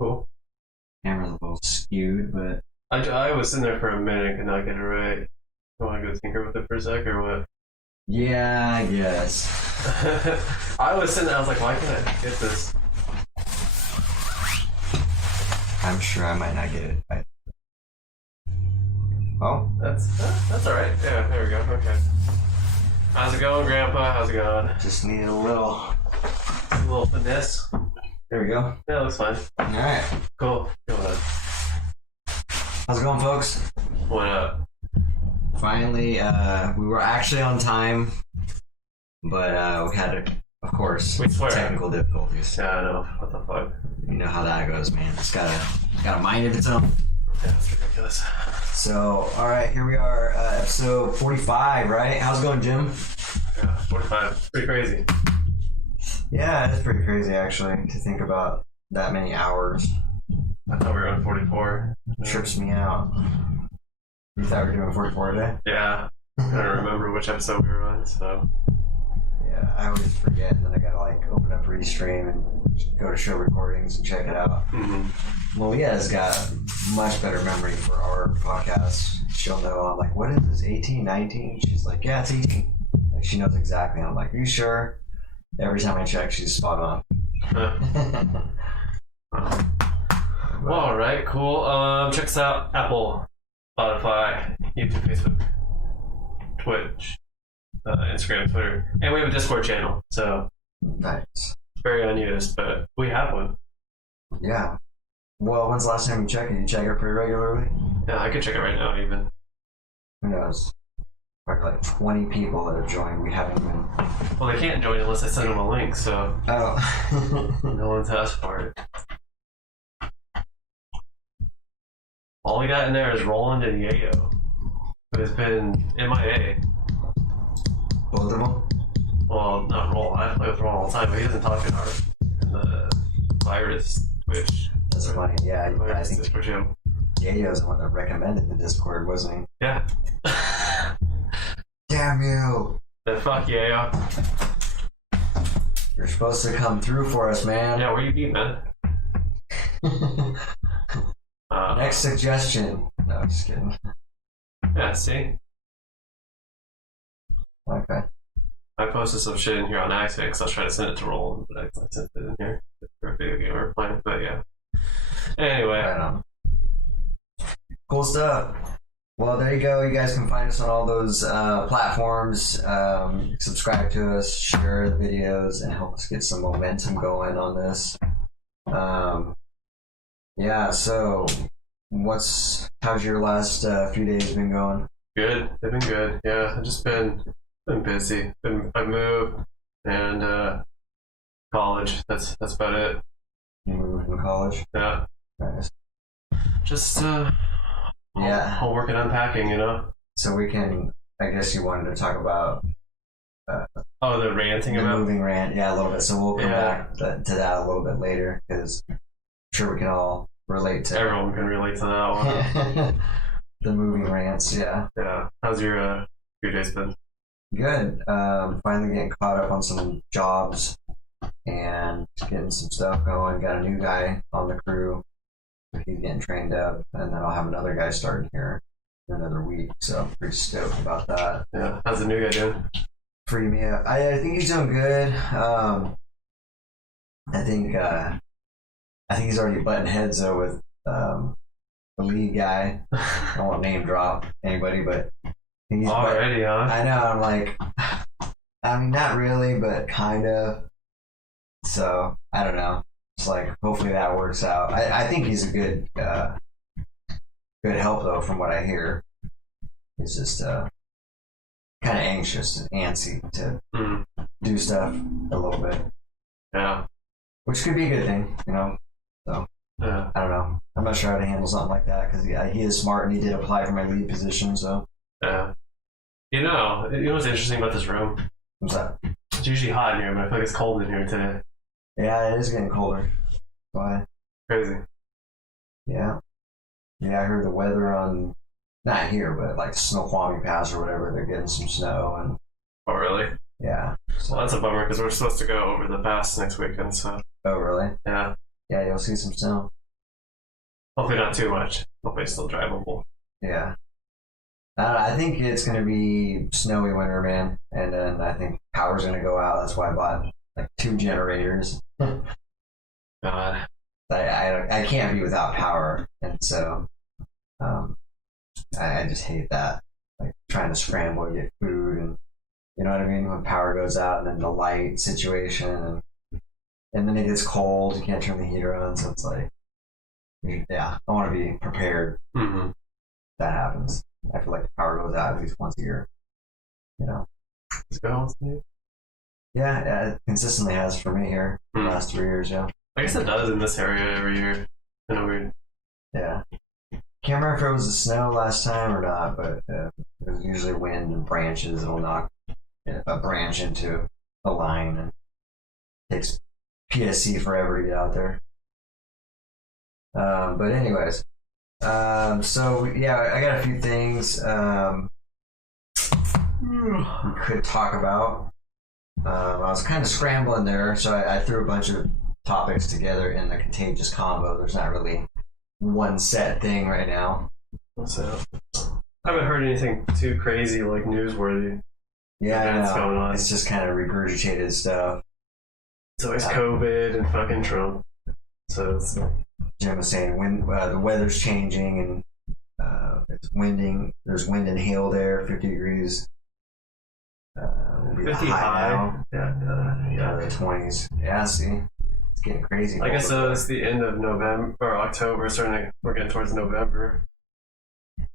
Cool. Camera's a little skewed, but I was in there for a minute and could not get it right. You want to go tinker with it for a sec or what? yeah, I guess. I was sitting there, I was like, why can't I get this? I'm sure I might not get it right. Oh, That's alright. Yeah, there we go. Okay. How's it going, Grandpa? How's it going? just need a little. A little finesse. There we go. Yeah, looks fine. All right. Cool. Go on. How's it going, folks? What up? Finally, we were actually on time, but we had, of course, We swear. technical difficulties. Yeah, I know. What the fuck? You know how that goes, man. It's got a mind of its own. Yeah, it's ridiculous. So, all right, here we are, episode 45, right? How's it going, Jim? Yeah, 45. Pretty crazy. Yeah, it's pretty crazy, actually, to think about that many hours. I thought we were on 44. Trips me out. You thought we were doing 44 today? Yeah. I don't remember which episode we were on, so. Yeah, I always forget, and then I gotta like open up Restream and go to show recordings and check it out. Mm-hmm. Malia's got much better memory for our podcast. She'll know. I'm like, what is this, 18, 19? She's like, yeah, it's 18. Like, she knows exactly. I'm like, are you sure? Every time I check, she's spot on. Well, alright, cool. Check us out. Apple, Spotify, YouTube, Facebook, Twitch, Instagram, Twitter. And we have a Discord channel, so Nice. it's very unused, but we have one. Yeah. Well, when's the last time you checked it? You check it pretty regularly? Yeah, I could check it right now, even. Who knows? Probably like 20 people that have joined. We haven't even. Well, they can't join unless I send them a link, so Oh. no one's asked for it. All we got in there is Roland and Yayo, who has been MIA. Both of them? Well, not Roland. I play with Roland all the time, but he doesn't talk in the virus Twitch. That's funny. Yeah, I Virus think Discord channel. Yayo's the one that recommended the Discord, wasn't Yeah. he? Damn you! Then fuck Yayo. You're supposed to come through for us, man. Yeah, where you be, man? Next suggestion. No, I'm just kidding. Yeah, see? Okay. I posted some shit in here on accident because I was trying to send it to Roland, but I sent it in here for a video game we were playing, but yeah. Anyway. Right on. Cool stuff. Well, there you go. You guys can find us on all those platforms. Subscribe to us, share the videos, and help us get some momentum going on this. Yeah, so how's your last few days been going? Good. They've been good. Yeah, I've just been busy. I moved and college. That's about it. You moved from college? Yeah. Nice. Just Yeah. all work and unpacking, you know. So we can, I guess you wanted to talk about Oh, the ranting the about. moving rant, yeah, a little bit. So we'll come Yeah. back to that a little bit later because I'm sure we can all relate to Everyone can relate to that one. the moving rants. Yeah, Yeah. How's your days been? good. Finally getting caught up on some jobs and getting some stuff going. Got a new guy on the crew. He's getting trained up, and then I'll have another guy starting here in another week. So I'm pretty stoked about that. Yeah. How's the new guy doing? Free me up. I think he's doing good. I think he's already butting heads though with the lead guy. I won't name drop anybody, but he's Already, huh? I know. I'm like, I mean, not really, but kind of. So I don't know. It's like hopefully that works out. I think he's a good help though, from what I hear. He's just kind of anxious and antsy to do stuff a little bit, Yeah. which could be a good thing, you know. So Yeah. I don't know. I'm not sure how to handle something like that because he is smart and he did apply for my lead position. So Yeah. You know what's interesting about this room? what's that? It's usually hot in here, but I feel like it's cold in here today. Yeah, it is getting colder. Why? Crazy. Yeah. Yeah, I heard the weather on, not here, but like Snoqualmie Pass or whatever, they're getting some snow and Oh, really? yeah. So, Well, that's a bummer because we're supposed to go over the pass next weekend, so oh, really? yeah. Yeah, you'll see some snow. Hopefully not too much. Hopefully it's still drivable. Yeah. I think it's going to be snowy winter, man. And then I think power's going to go out. That's why I bought like 2 generators. God. I can't be without power. And so I just hate that. Like trying to scramble to get food and you know what I mean? When power goes out and then the light situation and then it gets cold, you can't turn the heater on, so it's like yeah, I want to be prepared. Mm-hmm. That happens. I feel like the power goes out at least once a year. You know. It's been almost a year. Yeah, it consistently has for me here the last 3 years, yeah. I guess it does in this area every year. Kind of weird. Yeah. Can't remember if it was the snow last time or not, but it was usually wind and branches. It'll knock a branch into a line and takes PSC forever to get out there. But anyways, so yeah, I got a few things we could talk about. I was kind of scrambling there, so I threw a bunch of topics together in the contagious combo. There's not really one set thing right now. What's up? I haven't heard anything too crazy, like newsworthy. Yeah, What's going on? It's just kind of regurgitated stuff. It's always COVID and fucking Trump. So it's Jim was saying when the weather's changing and it's winding. There's wind and hail there, 50 degrees. Will be 50 high high. now. Yeah. The 20s. Yeah, see, it's getting crazy. I guess it's the end of November or October. We're getting towards November.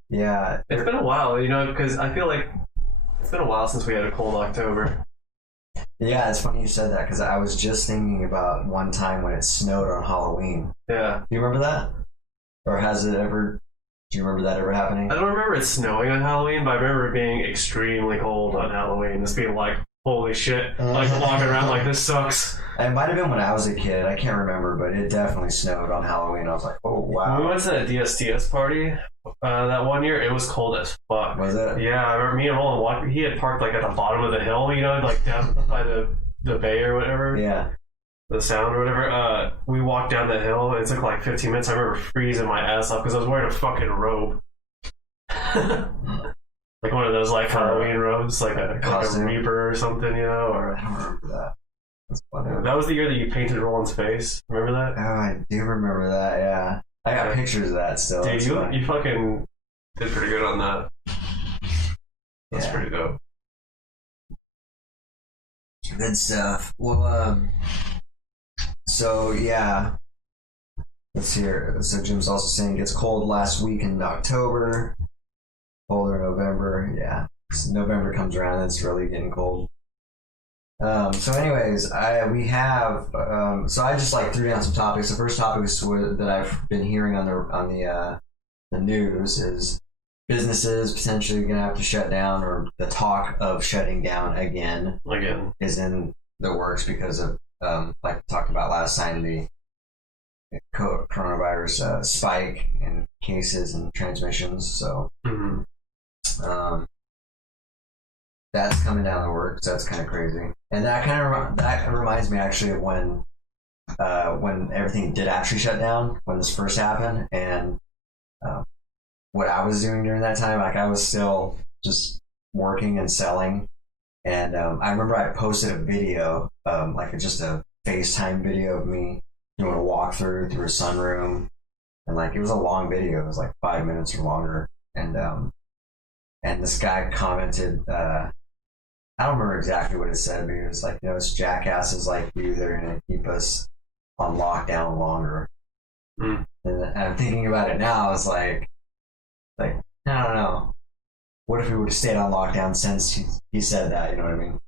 Yeah, It's been a while, you know, because I feel like it's been a while since we had a cold October. yeah. It's funny you said that because I was just thinking about one time when it snowed on Halloween. Yeah. Do you remember that? Or has it ever? Do you remember that ever happening? I don't remember it snowing on Halloween, but I remember it being extremely cold on Halloween. Just being like, holy shit. Like walking around like, this sucks. It might have been when I was a kid. I can't remember, but it definitely snowed on Halloween. I was like, oh, When wow. we went to that DSTS party that one year, it was cold as fuck. Was it? Yeah, I remember me and Roland walked. He had parked like at the bottom of the hill, you know, like down by the bay or whatever. Yeah. The sound or whatever. We walked down the hill. It took like 15 minutes. I remember freezing my ass off because I was wearing a fucking robe. Like one of those like Halloween robes, like a Reaper or something, you know? Or I don't remember that. That's funny. that was the year that you painted Roland's face. Remember that? Oh, I do remember that, yeah. I got pictures of that still. Dude, That's funny. you fucking did pretty good on that. That's Yeah. pretty dope. Good stuff. Well, so yeah. Let's hear. So Jim's also saying it gets cold last week in October. Colder in November. Yeah. So November comes around and it's really getting cold. So anyways, so I just like threw down some topics. The first topic is that I've been hearing on the news is businesses potentially going to have to shut down, or the talk of shutting down again is in the works because of like we talked about last time, the coronavirus spike in cases and transmissions. So that's coming down the works. That's kind of crazy, and that reminds me actually of when everything did actually shut down when this first happened, and what I was doing during that time. Like I was still just working and selling, and I remember I posted a video, like just a FaceTime video of me doing a walkthrough through a sunroom, and like it was a long video. It was like 5 minutes or longer, and this guy commented. I don't remember exactly what it said, but it was like, it's jackasses like you that are going to keep us on lockdown longer. And I'm thinking about it now. It's like I don't know. What if we would have stayed on lockdown since he said that? You know what I mean?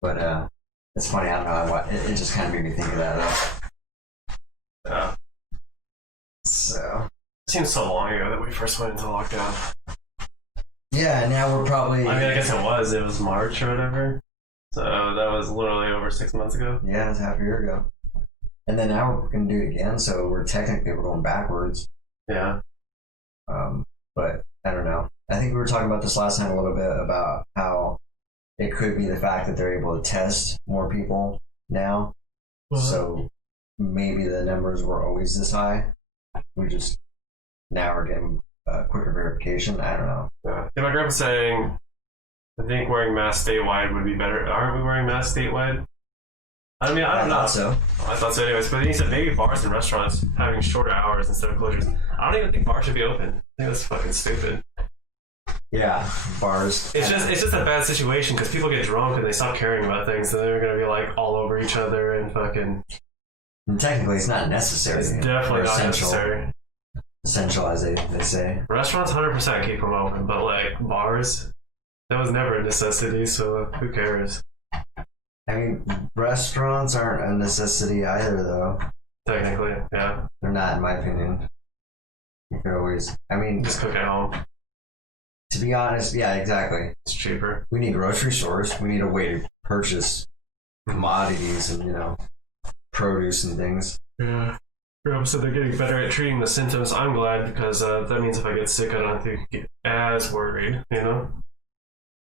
But it's funny. I don't know. It just kind of made me think of that. Yeah. So It seems so long ago that we first went into lockdown. yeah, now we're probably. I mean, I guess it was March or whatever. So that was literally over 6 months ago. Yeah, it was half a year ago. And then now we're going to do it again, so we're going backwards. Yeah. But I don't know. I think we were talking about this last time a little bit about how it could be the fact that they're able to test more people now. So maybe the numbers were always this high. Now we're getting quicker verification. I don't know. Yeah. My grandpa's saying, I think wearing masks statewide would be better. Aren't we wearing masks statewide? I mean, I don't know. Thought so. I thought so anyways. But then he said maybe bars and restaurants having shorter hours instead of closures. I don't even think bars should be open. I think that's fucking stupid. Yeah, bars. It's just a bad situation because people get drunk and they stop caring about things, and they're gonna be like all over each other and fucking. And technically, it's not necessary. It's definitely not necessary. Essential, as they say. Restaurants 100% keep them open, but like bars, that was never a necessity. So who cares? I mean, restaurants aren't a necessity either, though. Technically, yeah. They're not, in my opinion. You could always. I mean, Just cook at home. to be honest, yeah, exactly. It's cheaper. We need grocery stores. We need a way to purchase commodities and produce and things. Yeah. So they're getting better at treating the symptoms. I'm glad because that means if I get sick, I don't have to get as worried. Yeah.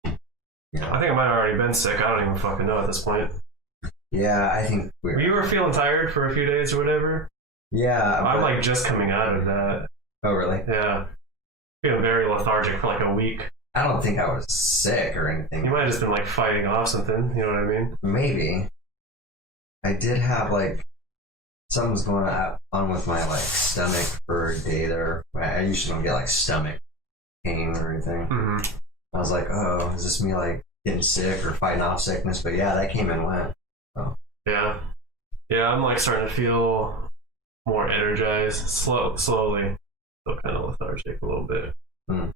I think I might have already been sick. I don't even fucking know at this point. Yeah, I think You were feeling tired for a few days or whatever? Yeah. I'm like just coming out of that. Oh, really? Yeah. Feeling very lethargic for like a week. I don't think I was sick or anything. You might have just been like fighting off something. You know what I mean? Maybe. I did have something's going on with my stomach for a day there. I usually don't get stomach pain or anything. Mm-hmm. I was like, oh, is this me getting sick or fighting off sickness? But yeah, that came and went. So. Yeah. Yeah, I'm starting to feel more energized. Slowly. Still kind of lethargic a little bit. Hmm.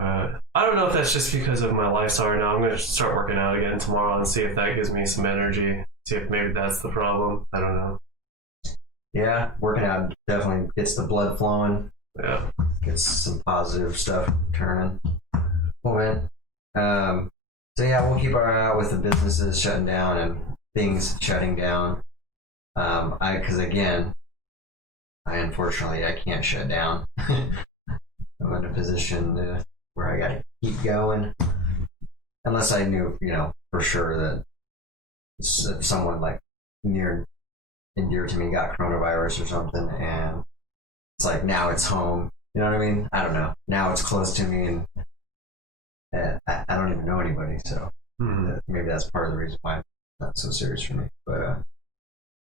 I don't know if that's just because of my lifestyle right now. I'm going to start working out again tomorrow and see if that gives me some energy. See if maybe that's the problem. I don't know. Yeah, working out definitely gets the blood flowing. Yeah. Gets some positive stuff turning. Well, man. So yeah, we'll keep our eye out with the businesses shutting down and things shutting down. Because again, unfortunately I can't shut down. I'm in a position where I gotta keep going, unless I knew, for sure that someone near and dear to me got coronavirus or something, and it's now it's home. You know what I mean? I don't know. Now it's close to me, and I don't even know anybody, so maybe that's part of the reason why it's not so serious for me. But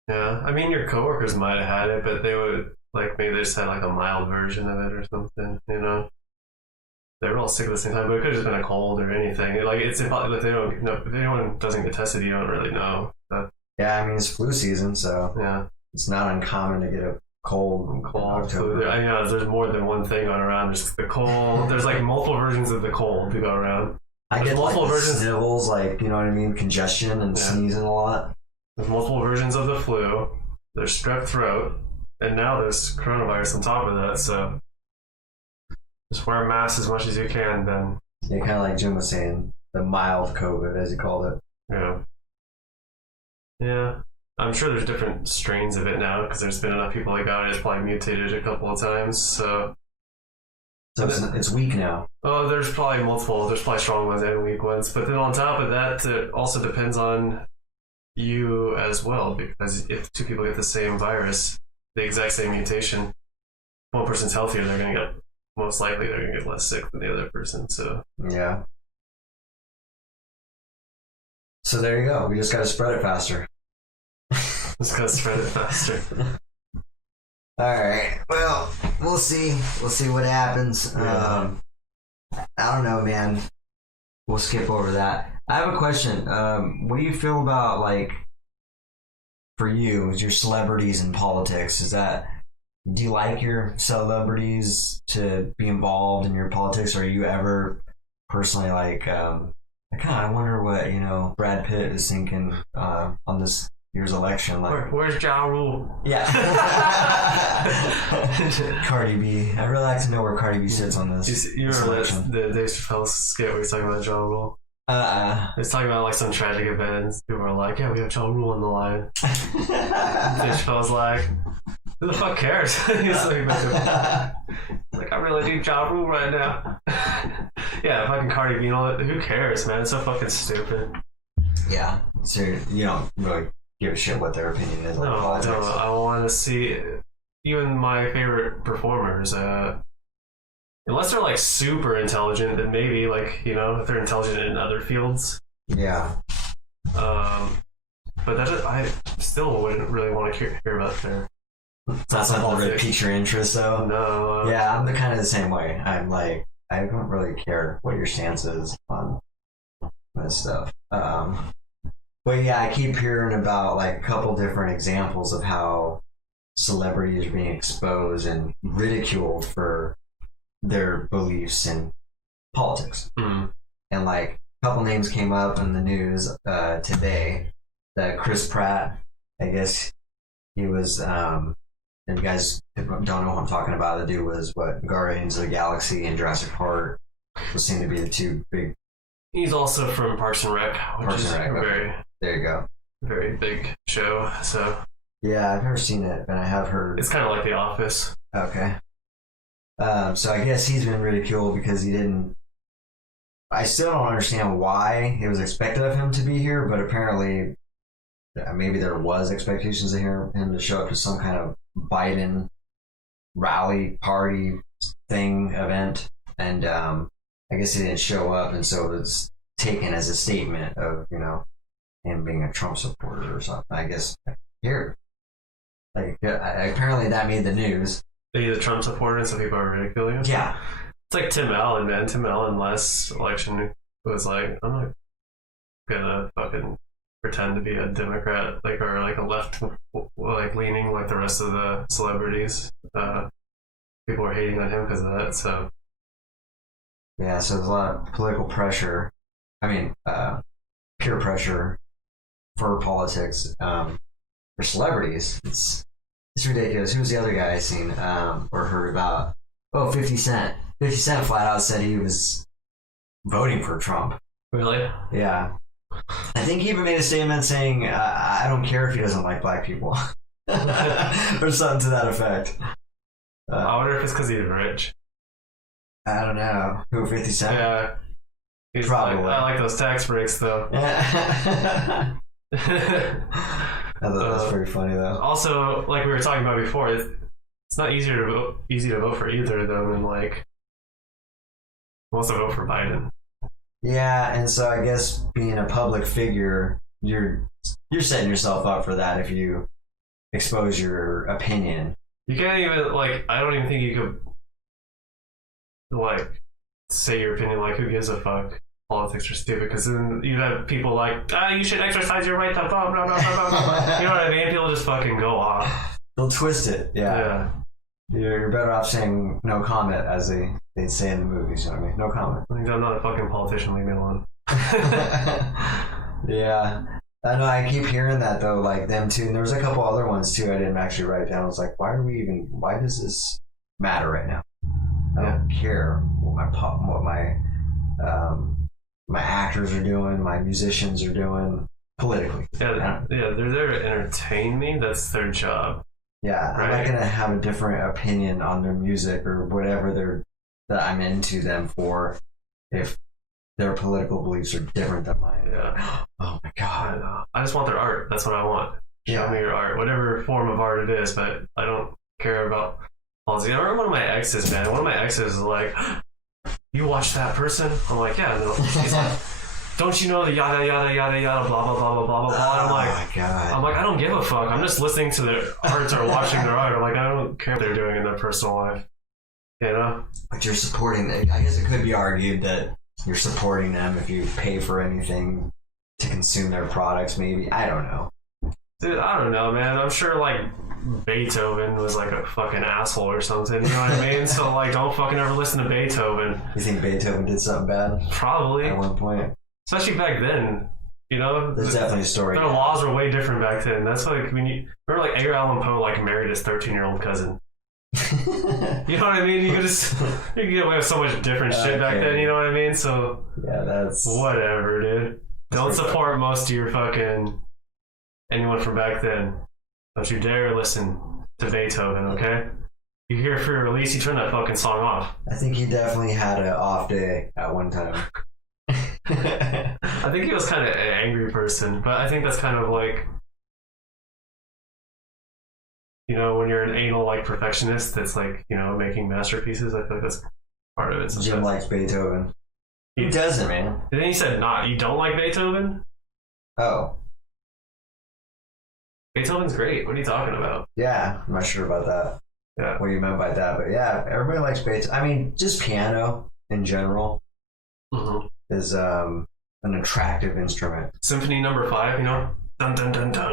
yeah, I mean, your coworkers might have had it, but they would maybe they just had a mild version of it or something. They were all sick at the same time, but it could have just been a cold or anything. It's impossible if anyone doesn't get tested, you don't really know. So, yeah, I mean it's flu season, so yeah, it's not uncommon to get a cold in October. There's more than one thing going around. There's the cold. There's multiple versions of the cold to go around. I get multiple versions. Sniffles, you know what I mean, congestion and sneezing a lot. There's multiple versions of the flu. There's strep throat, and now there's coronavirus on top of that. So just wear a mask as much as you can. Then yeah, kind of like Jim was saying, the mild COVID, as he called it. Yeah. Yeah. I'm sure there's different strains of it now because there's been enough people that got it. It's probably mutated a couple of times. So it's weak now. Oh, there's probably multiple. There's probably strong ones and weak ones. But then on top of that, it also depends on you as well, because if two people get the same virus, the exact same mutation, one person's healthier, they're going to get, most likely they're going to get less sick than the other person. So yeah. So there you go. We just got to spread it faster. Just got to spread it faster. All right. Well, we'll see. We'll see what happens. Yeah. I don't know, man. We'll skip over that. I have a question. What do you feel about, for you, your celebrities in politics? Do you like your celebrities to be involved in your politics? Or are you ever personally I kind of wonder what, Brad Pitt is thinking on this year's election? Where's Ja Rule? Yeah. Cardi B. I'd really like to know where Cardi B sits on this. You remember the Dave Chappelle skit where he's talking about Ja Rule? He's talking about some tragic events. People are like, yeah, we have Ja Rule on the line. Dave Chappelle's like, who the fuck cares? He's like, I really need Ja Rule right now. Yeah, fucking Cardi B and all that. Who cares, man? It's so fucking stupid. Yeah. So you don't really give a shit what their opinion is on politics. No, I want to see even my favorite performers, unless they're like super intelligent, then maybe like if they're intelligent in other fields. Yeah. But I still wouldn't really want to hear about their. That's not that really piques your interest, though. No. Yeah, I'm kind of the same way. I'm like, I don't really care what your stance is on this stuff. But yeah, I keep hearing about like a couple different examples of how celebrities are being exposed and ridiculed for their beliefs in politics. Mm. And like a couple names came up in the news today. That Chris Pratt, I guess he was, and you guys don't know what I'm talking about. The dude was Guardians of the Galaxy and Jurassic Park. Those seem to be the two big. He's also from Parks and Rec, which is okay. very, there you go, very big show. So yeah, I've never seen it, but I have heard. It's kind of like The Office. Okay. So I guess he's been ridiculed because he didn't. I still don't understand why it was expected of him to be here, but apparently. Maybe there was expectations of him to show up to some kind of Biden rally party thing event, and I guess he didn't show up, and so it was taken as a statement of him being a Trump supporter or something. I guess here, like apparently that made the news. He's a Trump supporter, and some people are ridiculing him. Yeah, it's like Tim Allen, man. Tim Allen last election was like, I'm not gonna fucking pretend to be a Democrat, like, or like a left, like leaning like the rest of the celebrities. People were hating on him because of that. So yeah, so there's a lot of political pressure. I mean, peer pressure for politics for celebrities. It's ridiculous. Who's the other guy I seen or heard about? Oh, 50 Cent. 50 Cent flat out said he was voting for Trump. Really? Yeah. I think he even made a statement saying, I don't care if he doesn't like black people. Or something to that effect. I wonder if it's because he's rich. I don't know. Who, 50 Cent? Yeah. He's probably. Like, I like those tax breaks, though. I thought that was pretty funny, though. Also, like we were talking about before, it's not easy to vote for either of them, and like, also vote for Biden. Yeah, and so I guess being a public figure, you're setting yourself up for that if you expose your opinion. You can't even I don't even think you could say your opinion. Like, who gives a fuck? Politics are stupid, because then you have people like, you should exercise your right to vote. Blah, blah, blah, blah, blah. You know what I mean? People just fucking go off. They'll twist it. Yeah. You're better off saying no comment, as they'd say in the movies. You know what I mean? No comment. I'm not a fucking politician. Leave me alone. Yeah. I know. I keep hearing that though. Like them too. And there was a couple other ones too. I didn't actually write down. I was like, why does this matter right now? I don't care what my actors are doing, my musicians are doing politically. Yeah, they're there to entertain me. That's their job. Yeah, right? I'm not gonna have a different opinion on their music or whatever that I'm into them for if their political beliefs are different than mine. Yeah. Oh my god. I just want their art. That's what I want. Show me your art, whatever form of art it is. But I don't care about politics. I remember one of my exes, man. One of my exes was like, "You watch that person?" I'm like, "Yeah." No. He's like, "Don't you know the yada yada yada yada blah blah blah blah blah blah?" I'm like, "Oh my god." I'm like, I don't give a fuck. I'm just listening to their art or watching their art. I'm like, I don't care what they're doing in their personal life. You know? But you're supporting them. I guess it could be argued that you're supporting them if you pay for anything to consume their products. Maybe, I don't know. Dude, I don't know, man. I'm sure Beethoven was like a fucking asshole or something. You know what I mean? So don't fucking ever listen to Beethoven. You think Beethoven did something bad? Probably. At one point. Especially back then, you know? There's definitely a story. The laws were way different back then. That's when you remember Edgar Allan Poe married his 13-year-old cousin. You know what I mean? You could get away with so much different shit back then, you know what I mean? So yeah, that's whatever, dude. Don't support most of your fucking anyone from back then. Don't you dare listen to Beethoven, okay? You hear free release, you turn that fucking song off. I think he definitely had an off day at one time. I think he was kind of an angry person, but I think that's kind of you know, when you're an anal like perfectionist that's like, you know, making masterpieces, I feel like that's part of it. Jim sometimes. likes Beethoven. Who doesn't, man? And then you said not. You don't like Beethoven? Oh, Beethoven's great. What are you talking about? yeah. I'm not sure about that. Yeah. What you meant by that, but yeah, everybody likes Beethoven. I mean, just piano in general Mm-hmm. is an attractive instrument. Symphony Number 5, you know? Dun dun dun dun.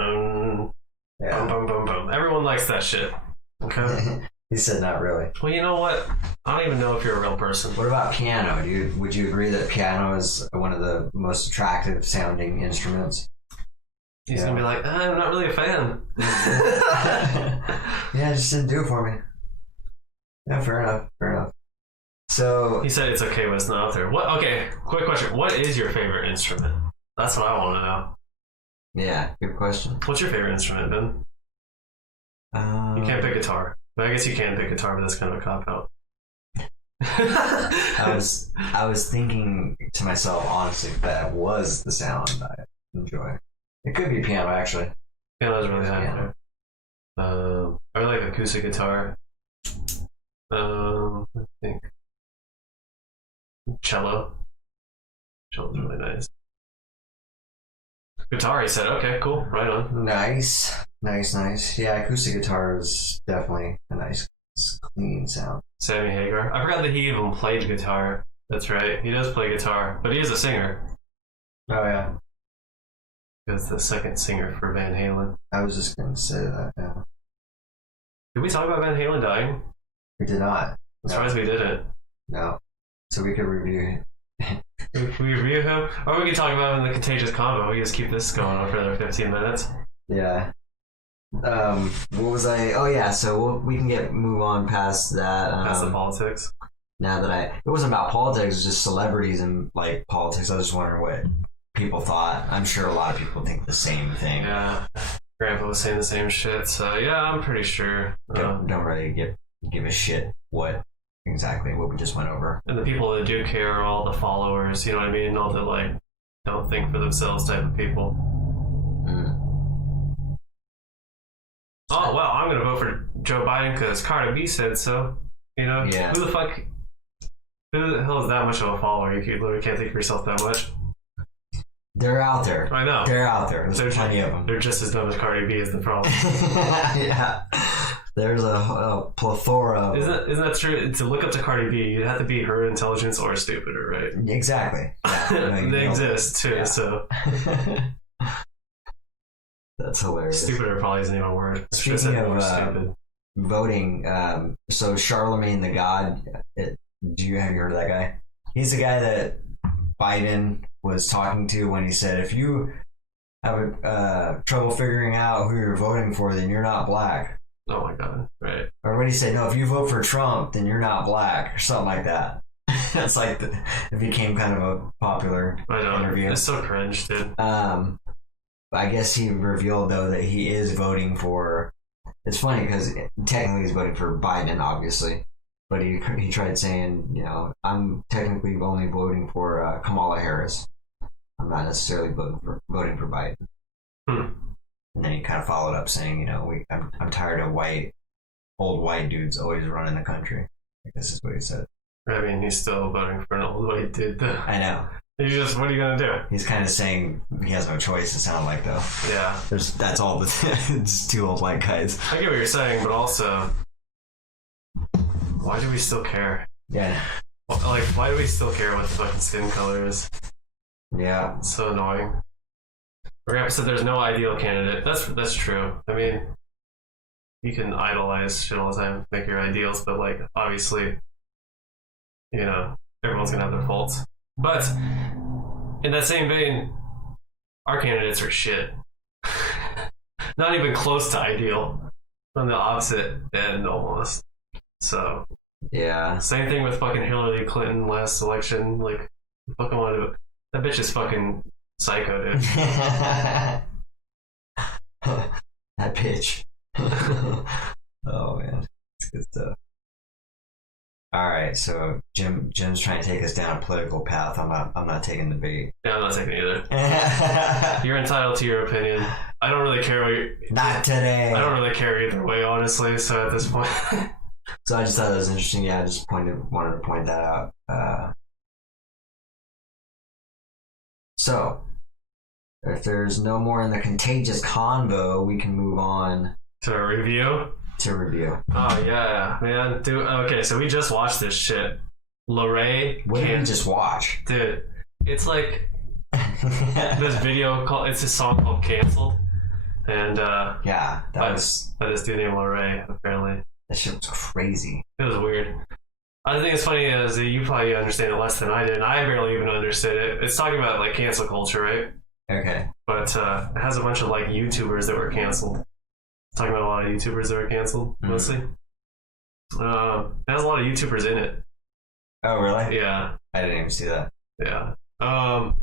Boom, Yeah. boom, boom, boom. Everyone likes that shit. Okay? He said not really. Well, you know what? I don't even know if you're a real person. What about piano? Would you agree that piano is one of the most attractive sounding instruments? He's Yeah. gonna be like, I'm not really a fan. Yeah, it just didn't do it for me. Yeah, fair enough. Fair enough. So He said it's okay, but it's not out there. What? Okay, quick question. What is your favorite instrument? That's what I want to know. yeah, good question. What's your favorite instrument, Ben? You can't pick guitar. But I guess you can pick guitar, but that's kind of a cop out. I was thinking to myself, honestly, that was the sound I enjoy. It could be piano, actually. Piano's really high Piano. there. I really like acoustic guitar. I think cello. Cello's really nice. Guitar, he said. Okay, cool. Right on. Nice. Yeah, acoustic guitar is definitely a nice, clean sound. Sammy Hagar. I forgot that he even played guitar. That's right. He does play guitar, but he is a singer. Oh yeah, He was the second singer for Van Halen. I was just gonna say that. Yeah, Did we talk about Van Halen dying? we did not. I'm surprised we didn't. No, so we could review. We review him, or we can talk about him in the Contagious Combo. We just keep this going on for another 15 minutes. Yeah. What was I? Oh yeah. So we can move on past that. That's the politics. Now that it wasn't about politics, it was just celebrities and like politics. I was just wondering what people thought. I'm sure a lot of people think the same thing. Yeah, Grandpa was saying the same shit. So yeah, I'm pretty sure. Don't really give a shit what exactly what we just went over. And the people that do care are all the followers. You know what I mean? All the like don't think for themselves type of people. Mm. Oh well, I'm gonna vote for Joe Biden because Cardi B said so. You know, Yeah. Who the hell is that much of a follower? You literally can't think for yourself that much. They're out there. I know. They're out there. There's plenty of them. They're just as dumb as Cardi B is the problem. Yeah. There's a plethora. Isn't that true? To look up to Cardi B, you'd have to be her intelligence or stupider, right? Exactly. Yeah, They exist too, Yeah. so That's hilarious. stupider probably isn't even a word. I should have Speaking said more of stupid. voting, so Charlemagne the God, have you heard of that guy? He's the guy that Biden was talking to when he said, if you have trouble figuring out who you're voting for, then you're not black. Oh my god, right. Or what did he say? No, if you vote for Trump, then you're not black, or something like that. It's like it became kind of a popular I know. interview. It's so cringe, dude. I guess he revealed though that he is voting for. It's funny because technically he's voting for Biden, obviously, but he tried saying, you know, I'm technically only voting for Kamala Harris. I'm not necessarily voting for Biden. Hmm. And then he kind of followed up saying, you know, I'm tired of old white dudes always running the country. I guess is what he said. I mean, he's still voting for an old white dude. I know. He's just, what are you gonna do? He's kind of saying he has no choice. It sounded like though. Yeah, That's all. It's two old white guys. I get what you're saying, but also, why do we still care? Yeah. Like, why do we still care what the fucking skin color is? Yeah. It's so annoying. Grandpa said there's no ideal candidate. That's true. I mean, you can idolize shit all the time, make your ideals, but like, obviously, you know, everyone's gonna have their faults. But in that same vein, our candidates are shit. Not even close to ideal. On the opposite end, almost. So, Yeah. same thing with fucking Hillary Clinton last election. Like, fucking wanted that bitch is fucking psycho, dude. That bitch. Oh man, it's good stuff. All right, so Jim's trying to take us down a political path. I'm not taking the bait. Yeah, I'm not taking either. You're entitled to your opinion. I don't really care. Not today. I don't really care either way, honestly. So at this point, So I just thought that was interesting. Yeah, I just wanted to point that out. So if there's no more in the contagious convo, we can move on to a review. Oh yeah, man, dude. Okay, so we just watched this shit. Lorray. What did we just watch? Dude, it's like this video called. It's a song called "Cancelled," and yeah, by this dude named Lorray. Apparently, that shit was crazy. It was weird. I think it's funny is that you probably understand it less than I did, and I barely even understood it. It's talking about like cancel culture, right? Okay. But it has a bunch of like YouTubers that were canceled. It's talking about a lot of YouTubers that were canceled, mostly. It has a lot of YouTubers in it. Oh, really? Yeah. I didn't even see that. Yeah. I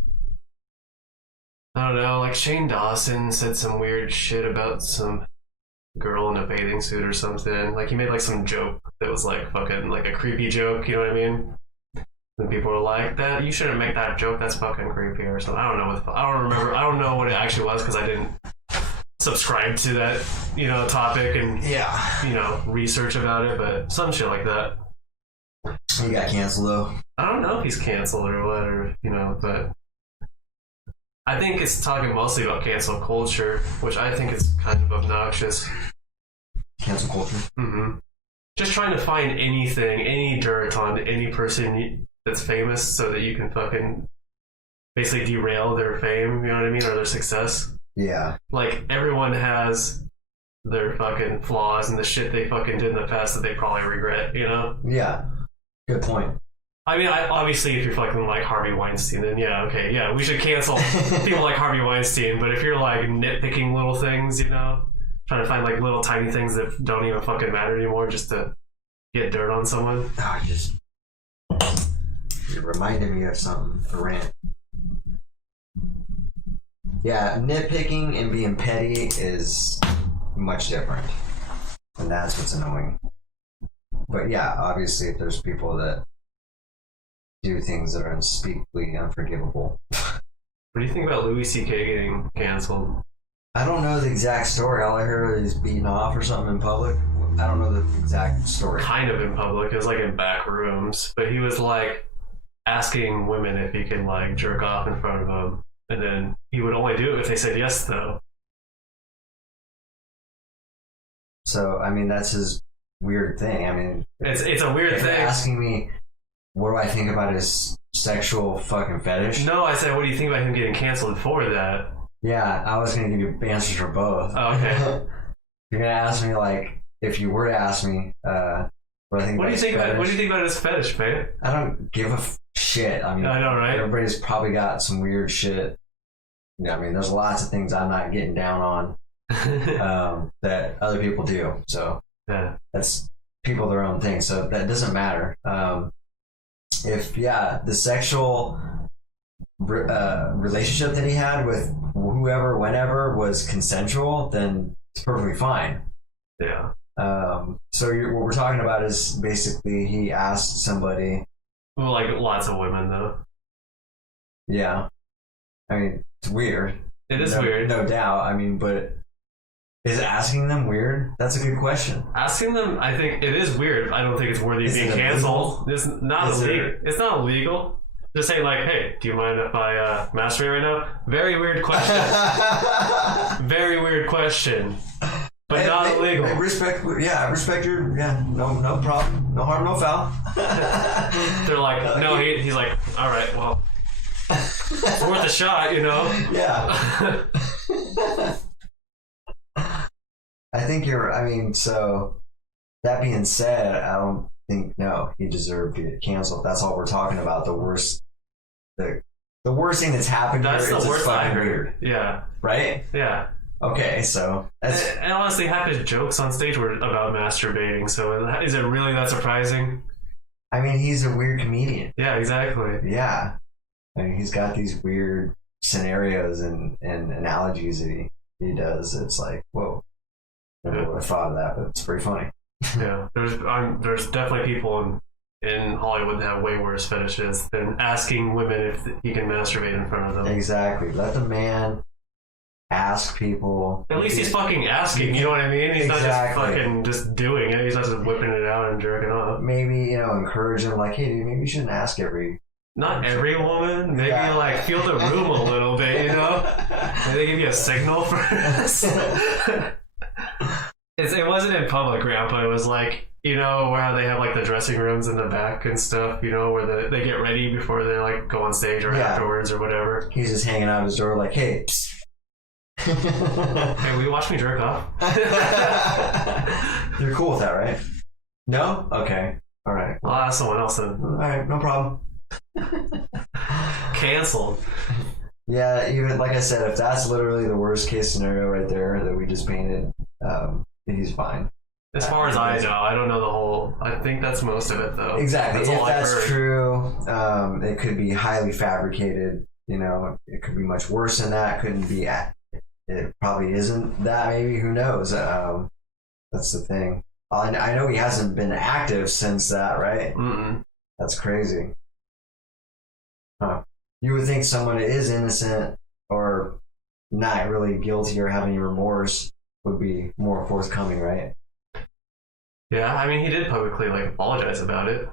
don't know. Like Shane Dawson said some weird shit about some girl in a bathing suit or something. Like he made like some joke that was like fucking like a creepy joke. You know what I mean? And people were like, "That you shouldn't make that joke. That's fucking creepy," or something. I don't know what. I don't remember. I don't know what it actually was because I didn't subscribe to that, topic and research about it. But some shit like that. He got canceled though. I don't know if he's canceled or what, or but I think it's talking mostly about cancel culture, which I think is kind of obnoxious. Cancel culture. Mm-hmm. Just trying to find anything, any dirt on any person that's famous so that you can fucking basically derail their fame, you know what I mean, or their success. Yeah. Like, everyone has their fucking flaws and the shit they fucking did in the past that they probably regret, Yeah. Good point. I mean, obviously, if you're fucking like Harvey Weinstein, then we should cancel people like Harvey Weinstein. But if you're like nitpicking little things, trying to find like little tiny things that don't even fucking matter anymore just to get dirt on someone. Oh, you reminded me of something, a rant. Yeah, nitpicking and being petty is much different. And that's what's annoying. But yeah, obviously if there's people that do things that are unspeakably unforgivable. What do you think about Louis C.K. getting canceled? I don't know the exact story. All I heard is beaten off or something in public. I don't know the exact story. Kind of in public. It was like in back rooms. But he was like asking women if he could like jerk off in front of them. And then he would only do it if they said yes, though. So, I mean, that's his weird thing. I mean, it's a weird thing. Asking me, what do I think about his sexual fucking fetish? No, I said, what do you think about him getting canceled for that? Yeah, I was going to give you answers for both. Oh, okay. You're going to ask me, like, if you were to ask me, what I think what do you think about his fetish, man? I don't give a shit. I mean, I know, right? Everybody's probably got some weird shit. I mean, there's lots of things I'm not getting down on that other people do. So yeah, that's people their own thing. So that doesn't matter. If the sexual relationship that he had with whoever, whenever was consensual, then it's perfectly fine. Yeah. So what we're talking about is basically he asked somebody. Well, like lots of women, though. Yeah. I mean, it's weird. It is weird. No doubt. I mean, but is asking them weird? That's a good question. Asking them, I think it is weird. I don't think it's worthy of being canceled. It's not illegal. It's not illegal. Just say like, hey, do you mind if I masturbate right now? Very weird question. Very weird question. But not illegal. I respect your, no problem. No harm, no foul. They're like, no, he's like, all right, well, it's worth a shot, Yeah. I think so that being said, I don't think, he deserved to get canceled. That's all we're talking about. The worst thing that's happened that's here the is worst fucking I heard. weird. Yeah. Right? Yeah. Okay, so and honestly, half his jokes on stage were about masturbating. So is it really that surprising? I mean, he's a weird comedian. Yeah, exactly. Yeah, I mean, he's got these weird scenarios and analogies that he does. It's like, whoa, never would have thought of that, but it's pretty funny. Yeah, there's definitely people in Hollywood that have way worse fetishes than asking women if he can masturbate in front of them. Exactly. Let the man ask people. At least he's fucking asking, you know what I mean? He's not just Exactly. fucking just doing it. He's not just whipping it out and jerking off. Maybe, encourage them, like, hey, maybe you shouldn't ask every. Not every woman. Maybe Yeah. like feel the room a little bit, you know? Maybe they give you a signal for this. It wasn't in public, Grandpa. It was like, where they have like the dressing rooms in the back and stuff, where they get ready before they like go on stage or afterwards or whatever. He's just hanging out his door like, hey, psst. Hey, will you watch me jerk off? You're cool with that, right? No? Okay. All right. I'll ask someone else then. All right, no problem. Canceled. Yeah, even like I said, if that's literally the worst case scenario right there that we just painted, he's fine. As far as I know, I don't know the whole. I think that's most of it, though. Exactly. That's If all I've that's heard. true, it could be highly fabricated. It could be much worse than that. Couldn't be. It probably isn't that. Maybe, who knows? That's the thing. I know he hasn't been active since that, right? Mm-mm. That's crazy. Huh. You would think someone is innocent or not really guilty or having any remorse would be more forthcoming, right? Yeah, I mean, he did publicly like apologize about it.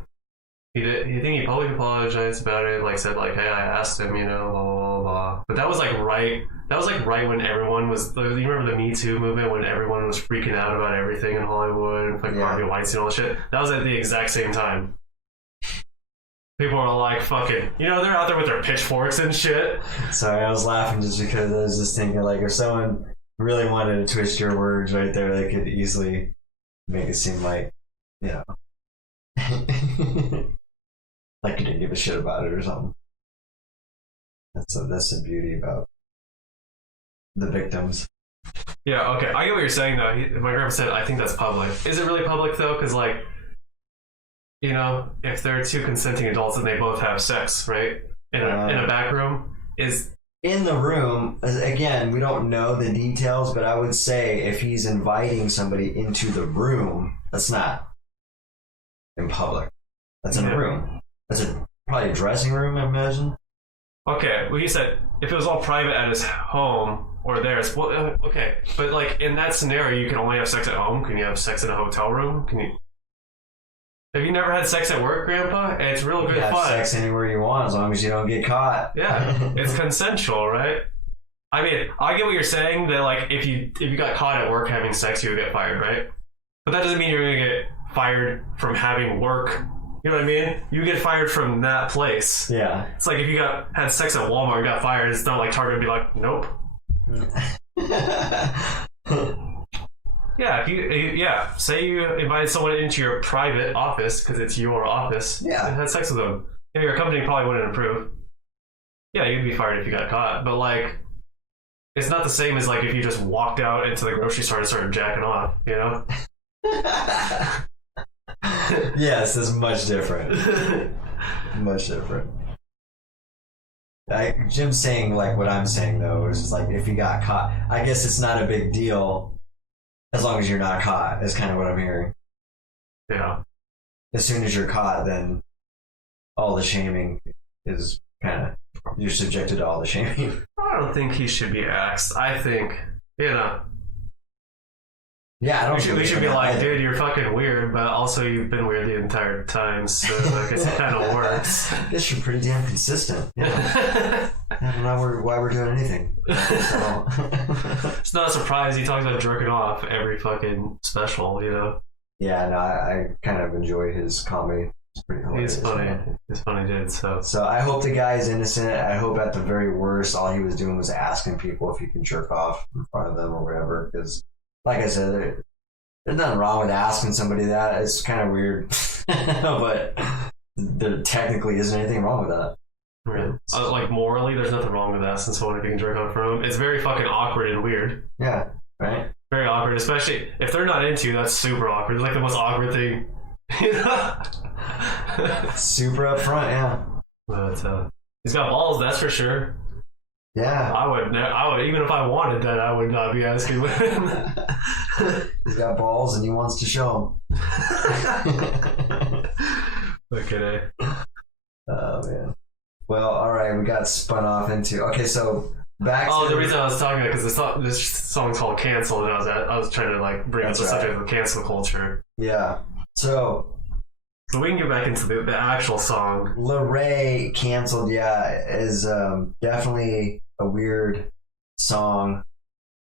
He did. You think he publicly apologized about it? Like said, like, "Hey, I asked him, blah blah blah." But that was like right. That was like right when everyone was. You remember the Me Too movement when everyone was freaking out about everything in Hollywood, like Harvey Weinstein and all that shit. That was at the exact same time. People are like fucking. They're out there with their pitchforks and shit. Sorry, I was laughing just because I was just thinking, like, if someone really wanted to twist your words right there, they could easily make it seem like, like you didn't give a shit about it or something. That's the beauty about the victims. Yeah, okay. I get what you're saying, though. My grandpa said, I think that's public. Is it really public, though? Because, like, if they're two consenting adults and they both have sex, right? In a back room, in the room, again, we don't know the details, but I would say if he's inviting somebody into the room, that's not in public. That's in a room. That's probably a dressing room, I imagine. Okay, well, he said if it was all private at his home or theirs, well, okay. But, like, in that scenario, you can only have sex at home? Can you have sex in a hotel room? Have you never had sex at work, Grandpa? It's real good You have fun. sex anywhere you want as long as you don't get caught. Yeah, it's consensual, right? I mean, I get what you're saying that, like, if you got caught at work having sex, you would get fired, right? But that doesn't mean you're gonna get fired from having work. You know what I mean? You get fired from that place. Yeah. It's like if you had sex at Walmart and got fired, it's not like Target would be like, nope. Yeah, say you invited someone into your private office because it's your office. Yeah. And had sex with them. Your company probably wouldn't approve. Yeah, you'd be fired if you got caught. But, like, it's not the same as, like, if you just walked out into the grocery store and started jacking off, Yes, it's much different. Much different. Jim's saying, like, what I'm saying, though, is just like, if you got caught, I guess it's not a big deal as long as you're not caught, is kind of what I'm hearing. Yeah. As soon as you're caught, then all the shaming is kind of, you're subjected to all the shaming. I don't think he should be axed. I think, Yeah, I don't we should be that like, either. dude, you're fucking weird, but also you've been weird the entire time, so I guess it kind of works. I guess you're pretty damn consistent. Yeah. I don't know why we're doing anything. So. It's not a surprise he talks about jerking off every fucking special, Yeah, no, I kind of enjoy his comedy. It's pretty hilarious. He's funny. Man. He's funny dude, so. So I hope the guy is innocent. I hope at the very worst, all he was doing was asking people if he can jerk off in front of them or whatever. Because, like I said, there's nothing wrong with asking somebody that. It's kind of weird. But there technically isn't anything wrong with that. Right. Like, morally, there's nothing wrong with asking someone if you can jerk off from them. It's very fucking awkward and weird. Yeah, right? Very awkward, especially if they're not into you. That's super awkward. It's like the most awkward thing. Super upfront, yeah. But he's got balls, that's for sure. Yeah. I would, even if I wanted that, I would not be asking women. He's got balls and he wants to show them. Okay. Oh, man. Well, all right, we got spun off into... Okay, so back Oh, to the reason I was talking about because this song's called "Canceled," and I was trying to like bring up That's the right. subject of cancel culture. yeah. So So we can get back into the actual song. Larray Canceled, is definitely a weird song.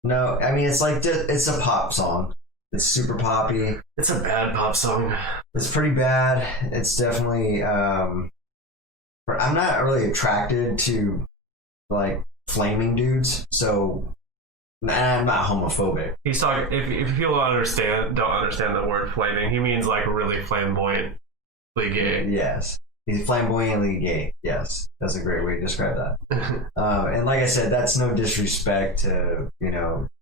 No, I mean it's like it's a pop song. It's super poppy. It's a bad pop song. It's pretty bad. It's definitely I'm not really attracted to like flaming dudes, so and I'm not homophobic. He's talking. If people don't understand the word flaming, he means like really flamboyantly gay. Yes. He's flamboyantly gay. Yes. That's a great way to describe that. And like I said, that's no disrespect to,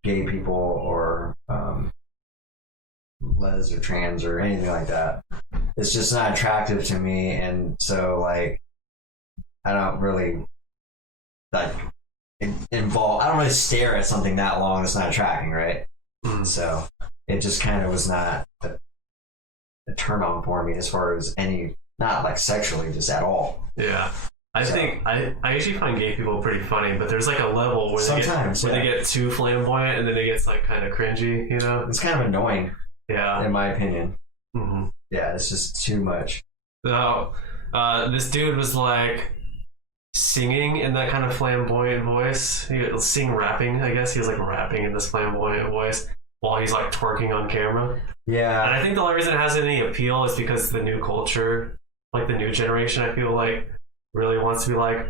gay people or les or trans or anything like that. It's just not attractive to me, and so like I don't really like involve. I don't really stare at something that long that's not attracting, right? So it just kind of was not a turn on for me as far as any, not like sexually, just at all. Yeah. I think I usually find gay people pretty funny, but there's like a level where they get too flamboyant and then it gets like kind of cringy, It's kind of annoying. Yeah. In my opinion. Mm-hmm. Yeah, it's just too much. So, this dude was like singing in that kind of flamboyant voice. He was rapping, I guess. He was like rapping in this flamboyant voice while he's like twerking on camera. Yeah. And I think the only reason it has any appeal is because the new culture, like the new generation, I feel like really wants to be like,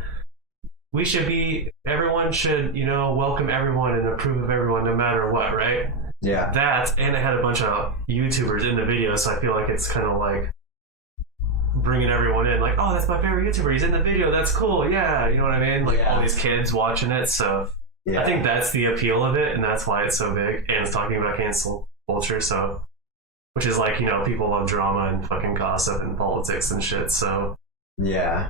everyone should, welcome everyone and approve of everyone no matter what, right? Yeah. That, and it had a bunch of YouTubers in the video, so I feel like it's kind of like bringing everyone in, like, oh, that's my favorite YouTuber, he's in the video, that's cool, yeah, you know what I mean? Like, all these kids watching it, so I think that's the appeal of it, and that's why it's so big, and it's talking about cancel culture, so, which is like, people love drama and fucking gossip and politics and shit, so. Yeah.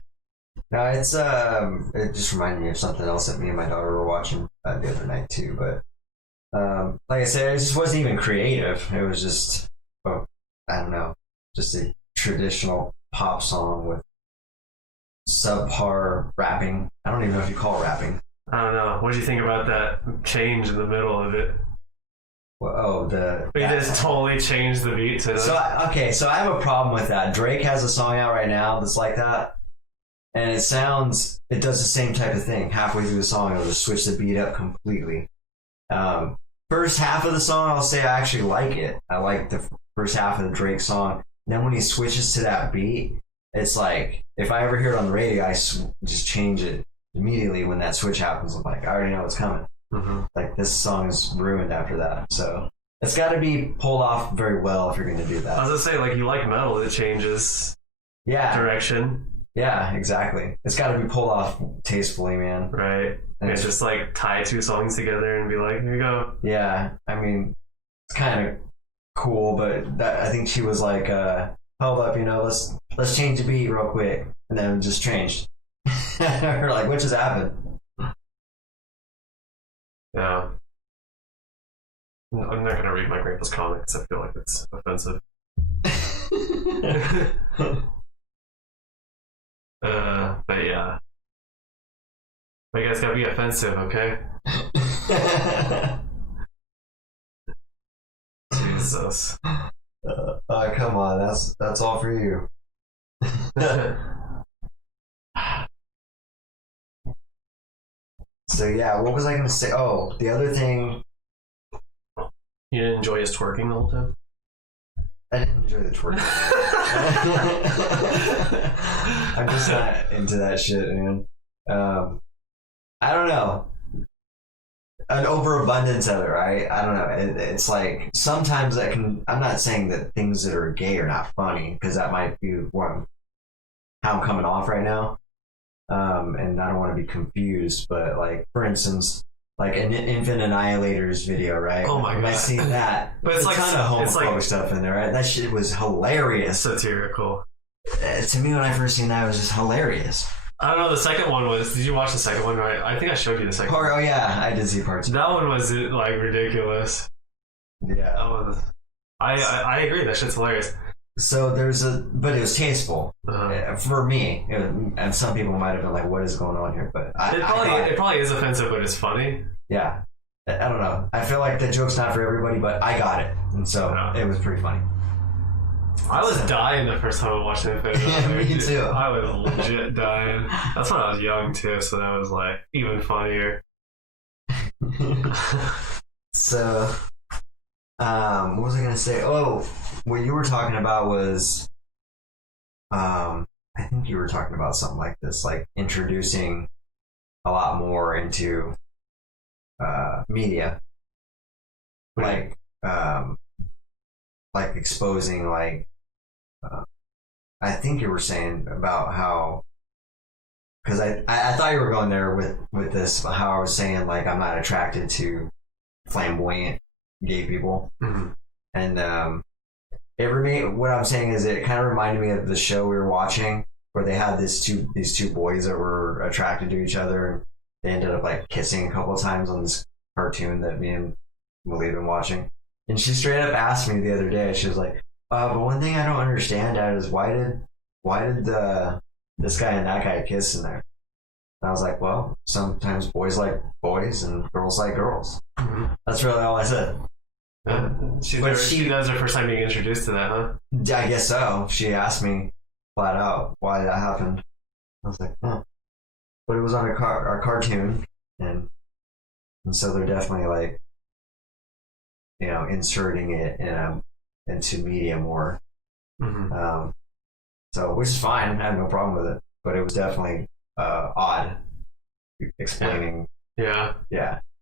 No, it's, it just reminded me of something else that me and my daughter were watching the other night, too, but like I said, it just wasn't even creative. It was just, I don't know, just a traditional pop song with subpar rapping. I don't even know if you call it rapping. I don't know. What did you think about that change in the middle of it? Well, They just totally changed the beat to So I have a problem with that. Drake has a song out right now that's like that, and it does the same type of thing. Halfway through the song, it'll just switch the beat up completely. First half of the song, I'll say I actually like it. I like the first half of the Drake song. Then when he switches to that beat, it's like, if I ever hear it on the radio, I just change it immediately when that switch happens. I'm like, I already know what's coming. Mm-hmm. Like, this song is ruined after that. So it's got to be pulled off very well if you're going to do that. I was going to say, like, you like metal, it changes direction. Yeah, exactly. It's got to be pulled off tastefully, man. Right. And it's just like tie two songs together and be like, here you go. Yeah, I mean, it's kind of cool, but I think she was like, hold up, let's change the beat real quick, and then it just changed. We're like, what just happened? Yeah. I'm not gonna read my grandpa's comment because I feel like it's offensive. But yeah. But you guys gotta be offensive, okay? Jesus. Come on, that's all for you. So yeah, what was I gonna say? Oh, the other thing. You didn't enjoy his twerking the whole time? I didn't enjoy the twerking. I'm just not into that shit, man. I don't know. An overabundance of it, right? I don't know. It's like sometimes that can. I'm not saying that things that are gay are not funny, because that might be how I'm coming off right now. And I don't want to be confused, but like, for instance, like an Infant Annihilators video, right? Oh my god! I seen that, but it's like a ton of homophobic stuff in there, right? That shit was hilarious. Satirical. To me, when I first seen that, it was just hilarious. I don't know. The second one was. Did you watch the second one? Right? I think I showed you the second. Oh yeah, I did see part 2. That one was like ridiculous. Yeah. That was. I agree. That shit's hilarious. So but it was tasteful for me. And some people might have been like, "What is going on here?" But it probably is offensive, but it's funny. Yeah, I don't know. I feel like the joke's not for everybody, but I got it, and so it was pretty funny. I was dying the first time I watched it. Yeah, me too. I was legit dying. That's when I was young too, so that was like even funnier. So, what was I gonna say? Oh, what you were talking about was, I think you were talking about something like this, like introducing a lot more into media, like exposing, like I think you were saying about how, because I thought you were going there with this, how I was saying like I'm not attracted to flamboyant gay people, and what I'm saying is it kind of reminded me of the show we were watching where they had these two boys that were attracted to each other, and they ended up like kissing a couple of times on this cartoon that me and Malia been watching. And she straight up asked me the other day, she was like, but one thing I don't understand, Dad, is why did this guy and that guy kiss in there? And I was like, well, sometimes boys like boys and girls like girls. Mm-hmm. That's really all I said. That was her first time being introduced to that, huh? I guess so. She asked me flat out why that happened. I was like, huh. But it was on a cartoon, and so they're definitely like, inserting it into media more. Mm-hmm. So, which is fine. I have no problem with it. But it was definitely odd explaining. Yeah.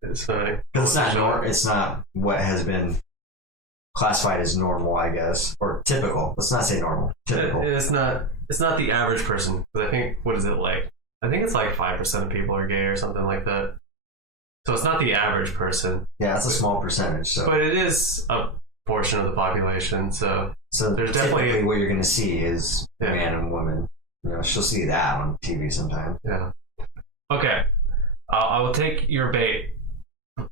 It's funny. Because it's not what has been classified as normal, I guess, or typical. Let's not say normal. Typical. It's not the average person. But I think, what is it like? I think it's like 5% of people are gay or something like that. So it's not the average person. Yeah, it's a small percentage. So. But it is a portion of the population. So there's definitely what you're going to see is man and woman. She'll see that on TV sometime. Yeah. Okay. I will take your bait.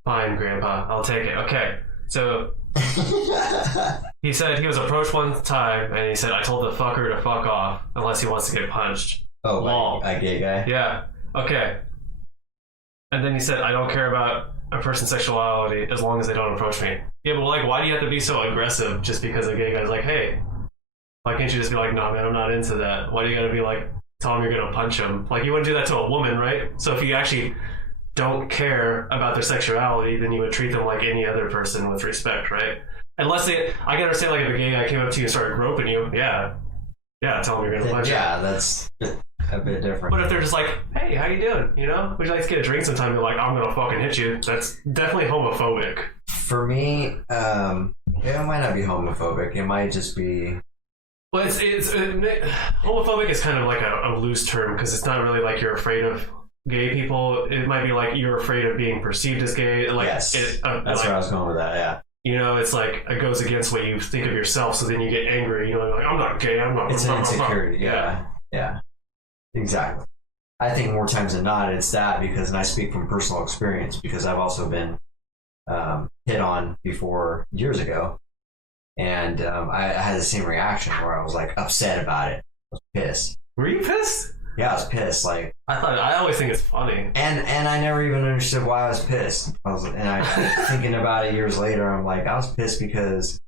Fine, Grandpa. I'll take it. Okay. So he said he was approached one time, and he said, "I told the fucker to fuck off unless he wants to get punched." Oh, a gay guy? Yeah. Okay. And then he said, "I don't care about a person's sexuality as long as they don't approach me." Yeah, but like, why do you have to be so aggressive just because a gay guy's like, "Hey"? Why can't you just be like, "No, man, I'm not into that"? Why do you gotta be like, tell him you're gonna punch him? Like, you wouldn't do that to a woman, right? So if you actually don't care about their sexuality, then you would treat them like any other person with respect, right? Unless I can understand, like, if a gay guy came up to you and started groping you, yeah, tell him you're gonna punch him. Yeah, that's a bit different. But if they're just like, "Hey, how you doing? Would you like to get a drink sometime?" You're like, "I'm gonna fucking hit you." That's definitely homophobic. For me, it might not be homophobic. It might just be. Well, homophobic is kind of like a loose term because it's not really like you're afraid of gay people. It might be like you're afraid of being perceived as gay. Like, yes, that's where I was going with that. Yeah. It's like it goes against what you think of yourself, so then you get angry. You're like, "I'm not gay. I'm not." It's an insecurity. Yeah. Exactly. I think more times than not, it's that and I speak from personal experience because I've also been hit on before years ago. And I had the same reaction where I was like upset about it. I was pissed. Were you pissed? Yeah, I was pissed. Like I always think it's funny. And I never even understood why I was pissed. Thinking about it years later, I'm like, I was pissed because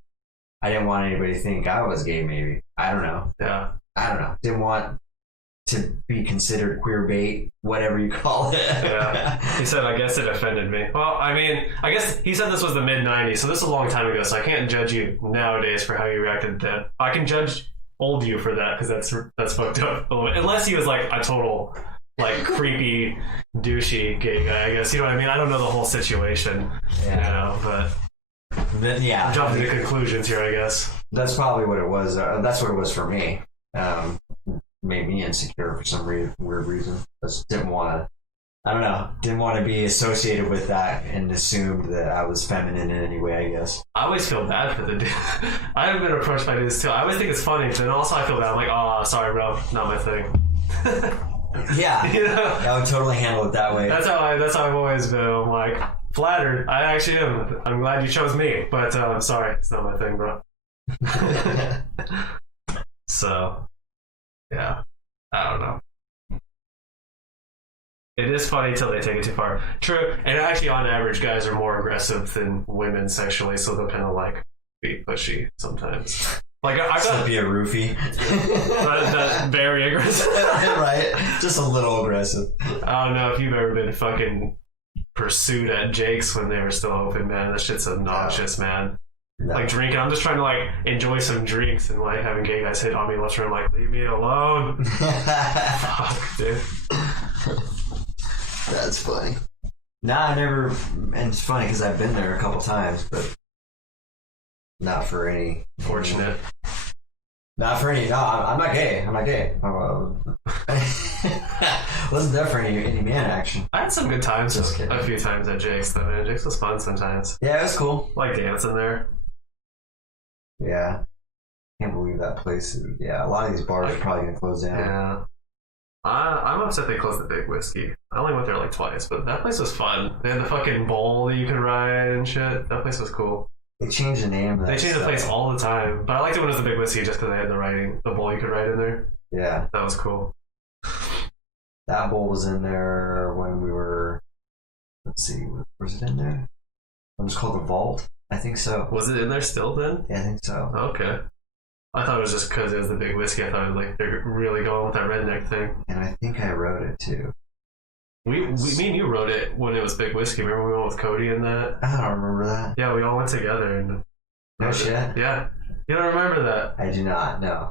I didn't want anybody to think I was gay, maybe. I don't know. Yeah. I don't know. Didn't want to be considered queer bait, whatever you call it. Yeah. He said, "I guess it offended me." Well, I mean, I guess he said this was the mid-90s, so this is a long time ago, so I can't judge you nowadays for how you reacted then. I can judge old you for that, because that's fucked up a little bit. Unless he was like a total, like, creepy, douchey gay guy, I guess. You know what I mean? I don't know the whole situation, but... Then, yeah. I'm jumping to conclusions here, I guess. That's probably what it was. That's what it was for me. Made me insecure for some weird reason. Just didn't want to be associated with that and assumed that I was feminine in any way, I guess. I always feel bad for the dude. I have been approached by dudes too. I always think it's funny, but then also I feel bad. I'm like, "Oh, sorry, bro, not my thing." Yeah. I would totally handle it that way. That's how I've always been. I'm like, flattered. I actually am. I'm glad you chose me, but I'm sorry, it's not my thing, bro. So, yeah, I don't know. It is funny till they take it too far. True, and actually, on average, guys are more aggressive than women sexually, so they'll kind of like be pushy sometimes. Like I got be a roofie. that very aggressive, right? Just a little aggressive. I don't know if you've ever been fucking pursued at Jake's when they were still open, man. That shit's obnoxious, man. No. Like drinking, I'm just trying to like enjoy some drinks and like having gay guys hit on me left and right. I'm like, leave me alone. Fuck, dude. That's funny. Nah, I never. And it's funny because I've been there a couple times, but not for any. Fortunate. Not for any. No, I'm not gay. I'm not gay. Wasn't there for any man action. I had some good times Just kidding. a few times at Jake's though, man. Jake's was fun sometimes. Yeah, it was cool. Like dancing there. Yeah. Can't believe that place. Yeah, a lot of these bars are probably gonna close down. Yeah. I'm upset they closed the Big Whiskey. I only went there like twice, but that place was fun. They had the fucking bowl that you could ride and shit. That place was cool. They changed the name of that. They change the stuff. place all the time. But I liked it when it was the Big Whiskey just because they had the bowl you could ride in there. Yeah. That was cool. That bowl was in there when we were. Let's see, was it in there? It was called the Vault. I think so. Was it in there still then? Yeah, I think so. Okay. I thought it was just because it was the Big Whiskey. I thought like they're really going with that redneck thing. And I think I wrote it too. Me and you wrote it when it was Big Whiskey. Remember we went with Cody and that? I don't remember that. Yeah, we all went together and. No shit. Yeah. You don't remember that? I do not. No.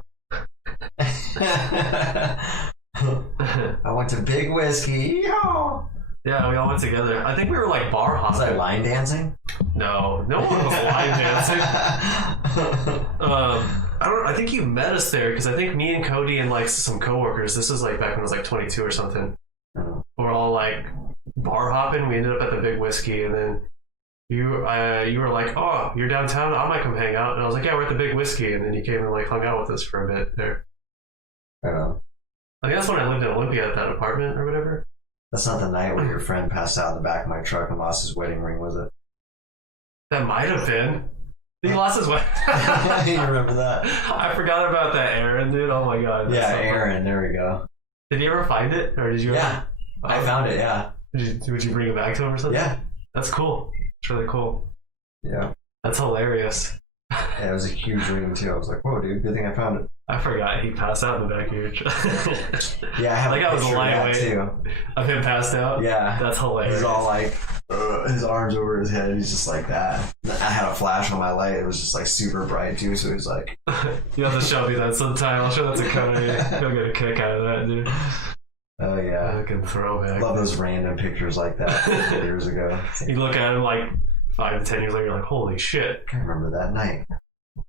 I went to Big Whiskey. Yeehaw! Yeah, we all went together. I think we were like bar Was hopping. I line dancing? No one was line dancing. I think you met us there because I think me and Cody and like some coworkers. This was like back when I was like 22 or something. Oh. We're all like bar hopping. We ended up at the Big Whiskey, and then you were like, "Oh, you're downtown. I might come hang out." And I was like, "Yeah, we're at the Big Whiskey." And then you came and like hung out with us for a bit there. Right on. I think that's when I lived in Olympia at that apartment or whatever. That's not the night where your friend passed out in the back of my truck and lost his wedding ring, was it? That might have been. He lost his wedding. You remember that? I forgot about that, Aaron, dude. Oh my god. Yeah, That's so Aaron. There we go. Did you ever find it, or did you? Yeah, I found it. Yeah. Would you bring it back to him or something? Yeah. That's cool. It's really cool. Yeah. That's hilarious. Yeah, it was a huge ring too. I was like, "Whoa, dude! Good thing I found it." I forgot he passed out in the back of your truck. Yeah, I have Like a I was a picture of that lightweight too. of him passed out. Yeah. That's hilarious. He's all like, his arms over his head. He's just like that. I had a flash on my light. It was just like super bright too. So he was like, You have to show me that sometime. I'll show that to Cody. He'll get a kick out of that, dude. "Oh yeah, Fucking throwback. love those random pictures like that years ago." You look at him like 5 to 10 years later, you're like, holy shit. I can't remember that night.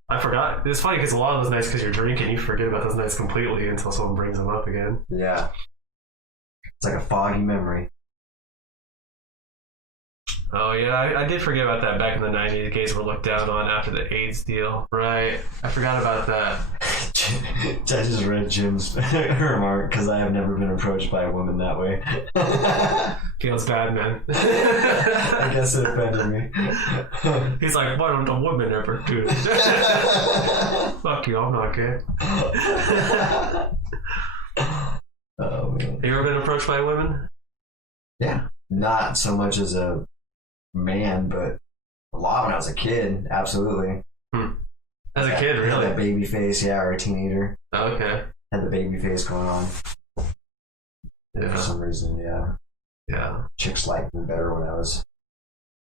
I forgot. It's funny because a lot of those nights, because you're drinking, you forget about those nights completely until someone brings them up again. Yeah, it's like a foggy memory. Oh yeah, I did forget about that back in the 90s. Gays were looked down on after the AIDS deal. Right. I forgot about that. I just read Jim's remark because I have never been approached by a woman that way. Feels bad, man. I guess it offended me. He's like, why don't a woman ever do it? Fuck you, I'm not gay. Oh man. Have you ever been approached by a woman? Yeah, not so much as a man, but a lot when I was a kid. Absolutely. As a kid, Had really? that baby face, yeah, or a teenager. Okay. Had the baby face going on for Yeah. some reason. Yeah, Yeah. chicks liked me better when I was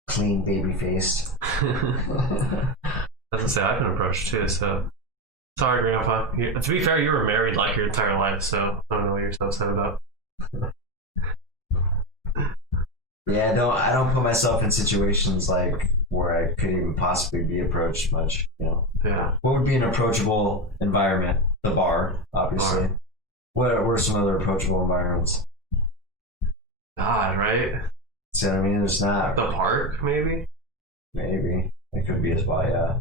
clean, baby faced. As I say, I've been approached too, so. Sorry, Grandpa. To be fair, you were married like your entire life, so I don't know what you're so upset about. Yeah, I don't put myself in situations like where I could even possibly be approached much. You know, Yeah. what would be an approachable environment? The bar, obviously. Bar. What are some other approachable environments? God, right? See what I mean? There's not. The park, maybe? Maybe it could be a spot. Yeah.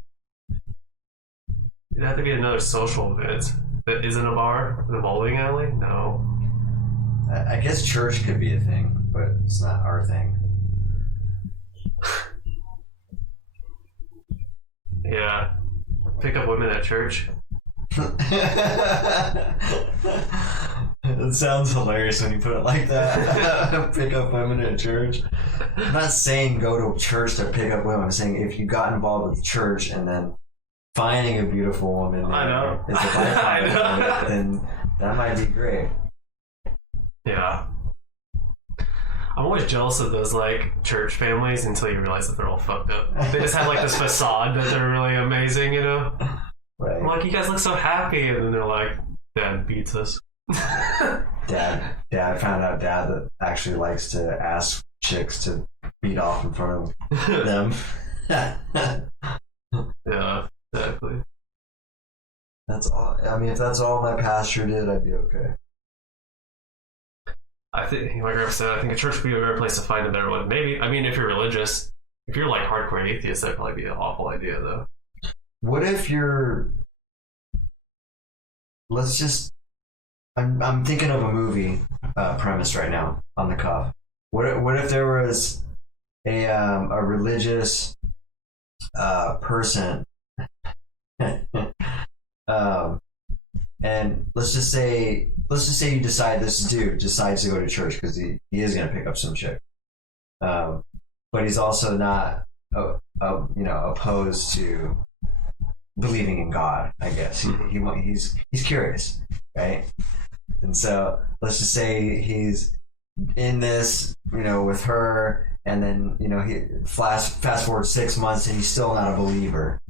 It'd have to be another social event that isn't a bar. The bowling alley? No. I guess church could be a thing, but it's not our thing. Yeah. Pick up women at church. It sounds hilarious when you put it like that. Pick up women at church. I'm not saying go to church to pick up women. I'm saying if you got involved with church and then finding a beautiful woman I know. is a byproduct of it, then that might be great. Yeah. I'm always jealous of those like church families until you realize that they're all fucked up. They just have like this facade that they're really amazing, you know? Right. I'm like, you guys look so happy, and then they're like, Dad beats us. Dad, I found out Dad that actually likes to ask chicks to beat off in front of them. Yeah, exactly. That's all. I mean, if that's all my pastor did, I'd be okay. I think, like I said, I think a church would be a better place to find a better one. Maybe, I mean, if you're religious, if you're like hardcore atheist, that'd probably be an awful idea, though. What if you're? Let's just. I'm thinking of a movie premise right now on the cuff. What if there was a religious person, and let's just say you decide this dude decides to go to church because he is going to pick up some chick, but he's also not opposed to believing in God. I guess he's curious, right? And so let's just say he's in this, with her, and then he fast forward 6 months and he's still not a believer.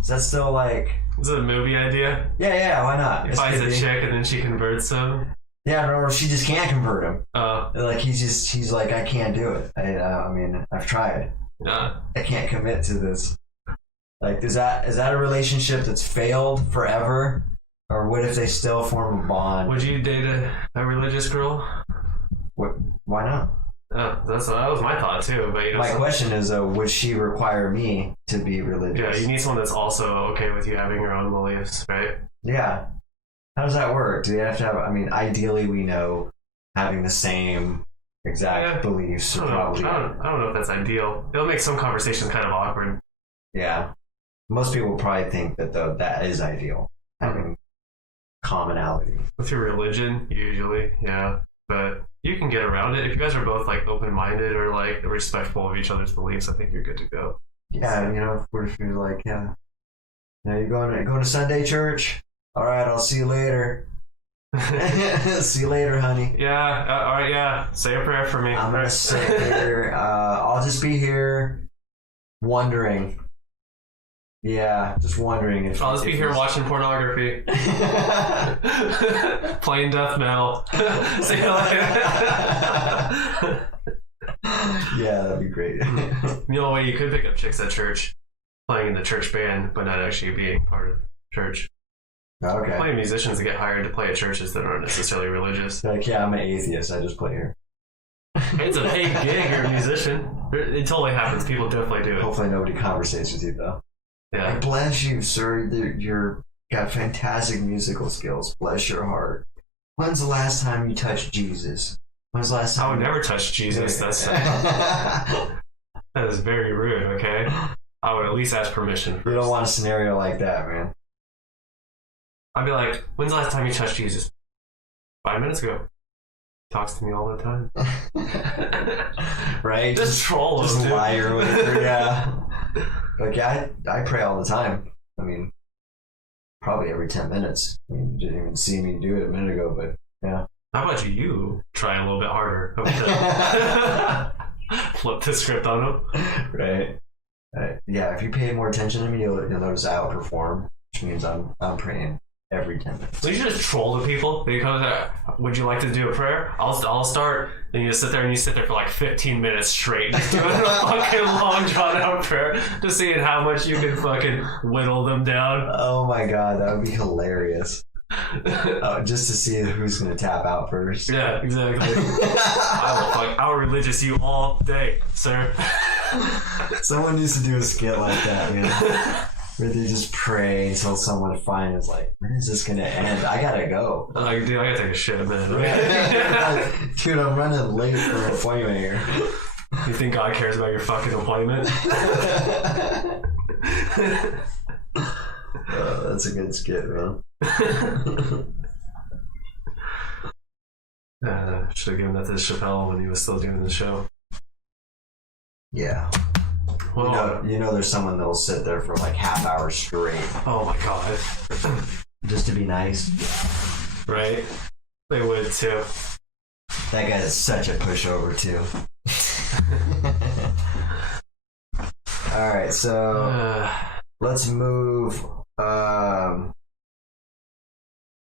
Is that still like? Is it a movie idea? Yeah, why not? He finds a chick and then she converts him. Yeah, or she just can't convert him. Like he's like, I can't do it. I mean, I've tried. Yeah. I can't commit to this. Like, is that a relationship that's failed forever? Or what if they still form a bond? Would you date a religious girl? Why not? That was my thought too. But my question is, would she require me to be religious? Yeah, you need someone that's also okay with you having your own beliefs, right? Yeah. How does that work? Do they have to have? I mean, ideally, we know having the same exact beliefs. I don't know if that's ideal. It'll make some conversations kind of awkward. Yeah. Most people probably think that that is ideal, having commonality with your religion, usually. Yeah, but you can get around it if you guys are both like open-minded or like respectful of each other's beliefs. I think you're good to go. Yeah, what if you're like, now you're going to Sunday church? All right, I'll see you later. See you later, honey. Yeah, all right, yeah. Say a prayer for me. I'm gonna sit here. I'll just be here, wondering. Yeah, just wondering if I'll just be here watching pornography, playing death metal. See you later. Yeah, that'd be great. You could pick up chicks at church, playing in the church band, but not actually being part of church. Okay. Plenty of musicians that get hired to play at churches that aren't necessarily religious. Like, yeah, I'm an atheist. I just play here. It's a paid gig. You're a musician. It totally happens. People definitely do it. Hopefully nobody conversates with you, though. Yeah. Like, bless you, sir. You're got fantastic musical skills. Bless your heart. When's the last time you touched Jesus? When's the last time? I would never touch Jesus. That is very rude, okay? I would at least ask permission first. You don't want a scenario like that, man. I'd be like, when's the last time you touched Jesus? 5 minutes ago. Talks to me all the time. Right? Just troll him, just dude. lie or whatever, yeah. Like, yeah, I pray all the time. I mean, probably every 10 minutes. I mean, you didn't even see me do it a minute ago, but yeah. How about you try a little bit harder? Flip the script on him. Right. Yeah, if you pay more attention to me, you'll notice I outperform, which means I'm praying every 10 minutes. So you should just troll the people. They come there, would you like to do a prayer? I'll start. And you just sit there and you sit there for like 15 minutes straight, just doing a fucking long drawn out prayer, just seeing how much you can fucking whittle them down. Oh my god, that would be hilarious. Just to see who's gonna tap out first. Yeah, exactly. I will religious you all day, sir. Someone needs to do a skit like that, man. Where they just pray until someone finds like, when is this gonna end? I gotta go. Like, dude, I gotta take a shit, man. Dude, I'm running late for an appointment here. You think God cares about your fucking appointment? That's a good skit, man. Should have given that to Chappelle when he was still doing the show. Yeah. Well, You know there's someone that'll sit there for like half hours straight oh my god. just to be nice. Right? They would too. That guy is such a pushover too. All right, so let's move.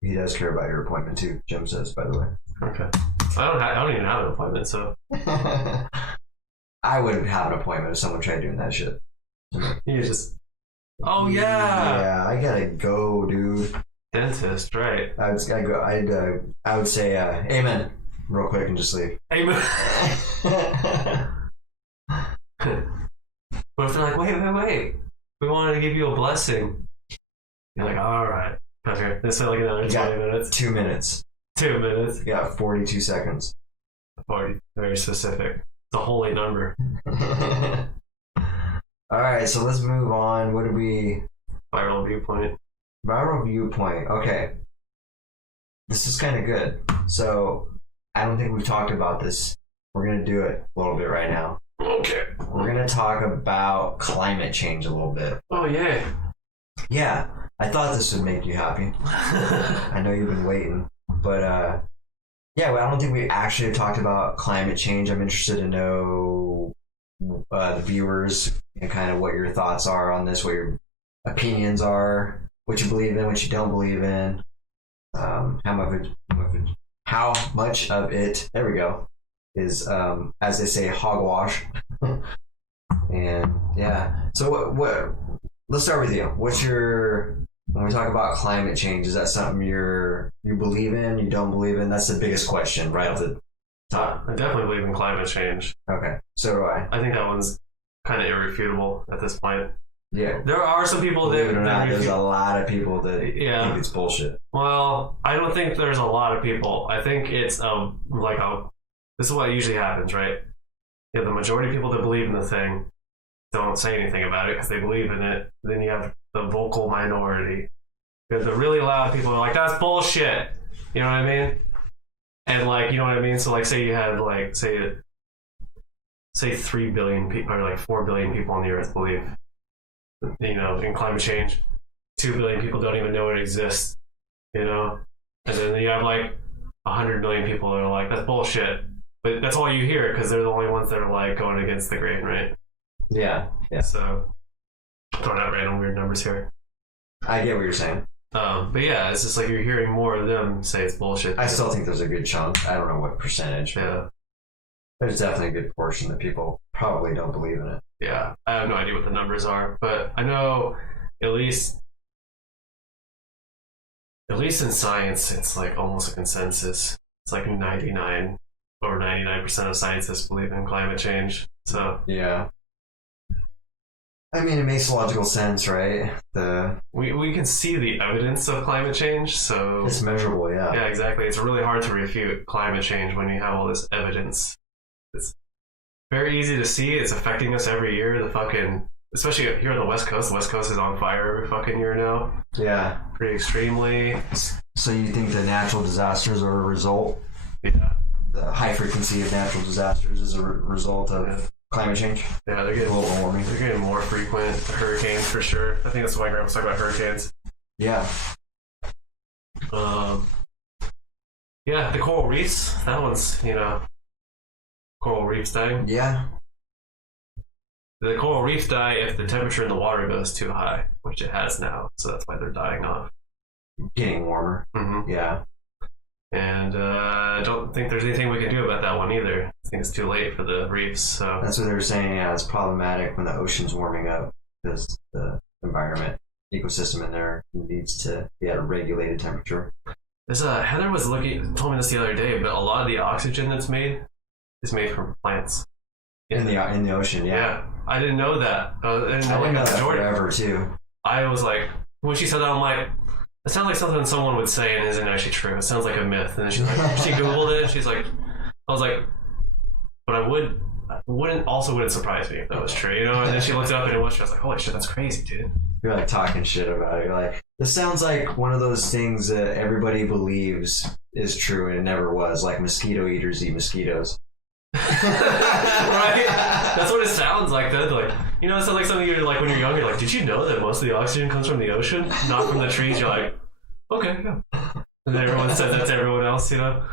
He does care about your appointment too, Jim says, by the way. Okay. I don't even have an appointment, so I wouldn't have an appointment if someone tried doing that shit. you just. Oh yeah. Yeah, I gotta go, dude. Dentist, right? I would say amen real quick and just leave. Amen. But if they're like, wait, we wanted to give you a blessing. You're like, all right. Okay, this is like another 20 minutes. 2 minutes. 2 minutes. You got 42 seconds. 40. Very specific. It's a holy number. All right, so let's move on. What did we? Viral viewpoint. Viral viewpoint. Okay. This is kind of good. So I don't think we've talked about this. We're going to do it a little bit right now. Okay. We're going to talk about climate change a little bit. Oh, yay. Yeah, I thought this would make you happy. I know you've been waiting. But yeah, well, I don't think we actually have talked about climate change. I'm interested to know the viewers and kind of what your thoughts are on this, what your opinions are, what you believe in, what you don't believe in, how much of it, there we go, is, as they say, hogwash. And yeah, so what let's start with you. When we talk about climate change, is that something you believe in, you don't believe in? That's the biggest question right off the top. I definitely believe in climate change. Okay, so do I. I think that one's kind of irrefutable at this point. Yeah. There are some people Believe it or not, there's a lot of people that think it's bullshit. Well, I don't think there's a lot of people. I think it's this is what usually happens, right? You have the majority of people that believe in the thing, don't say anything about it because they believe in it. Then you have the vocal minority. Because the really loud people are like, that's bullshit. You know what I mean? And like, you know what I mean? So like, say you had like, say 3 billion people, or like 4 billion people on the earth believe, you know, in climate change. 2 billion people don't even know it exists, you know? And then you have like 100 million people that are like, that's bullshit. But that's all you hear because they're the only ones that are like going against the grain, right? Yeah. So, throwing out random weird numbers here. I get what you're saying. But yeah, it's just like you're hearing more of them say it's bullshit. I still think there's a good chunk. I don't know what percentage. Yeah. There's definitely a good portion that people probably don't believe in it. Yeah. I have no idea what the numbers are, but I know at least in science, it's like almost a consensus. It's like 99% of scientists believe in climate change. So yeah. I mean, it makes logical sense, right? We can see the evidence of climate change, so it's measurable, yeah. Yeah, exactly. It's really hard to refute climate change when you have all this evidence. It's very easy to see. It's affecting us every year. Especially here on the West Coast. The West Coast is on fire every fucking year now. Yeah. Pretty extremely. So you think the natural disasters are a result? Yeah. The high frequency of natural disasters is a result of climate change? Yeah, they're getting global warming. They're getting more frequent. Hurricanes, for sure. I think that's why my grandma's talking about hurricanes. Yeah. Yeah, the coral reefs. That one's, coral reefs dying. Yeah. The coral reefs die if the temperature in the water goes too high, which it has now. So that's why they're dying off. Getting warmer. Mm-hmm. Yeah. And I don't think there's anything we can do about that one either. I think it's too late for the reefs. So that's what they were saying. Yeah, it's problematic when the ocean's warming up because the environment, ecosystem in there needs to be at a regulated temperature. Heather told me this the other day, but a lot of the oxygen that's made is made from plants. In the ocean, yeah. Yeah, I didn't know that. I didn't know that forever too. I was like, when she said that, I'm like, it sounds like something someone would say and isn't actually true. It sounds like a myth. And then she's like, she Googled it. And she's like, I was like, but wouldn't surprise me if that was true, And then she looked it up and it was. She was like, holy shit, that's crazy, dude. You're like talking shit about it. You're like, this sounds like one of those things that everybody believes is true and it never was. Like mosquito eaters eat mosquitoes. Right? That's what it sounds like. Then, like, you know, it sounds like something you're like when you're younger. Like, did you know that most of the oxygen comes from the ocean, not from the trees? You're like, okay, yeah. And then everyone says that to everyone else, you know.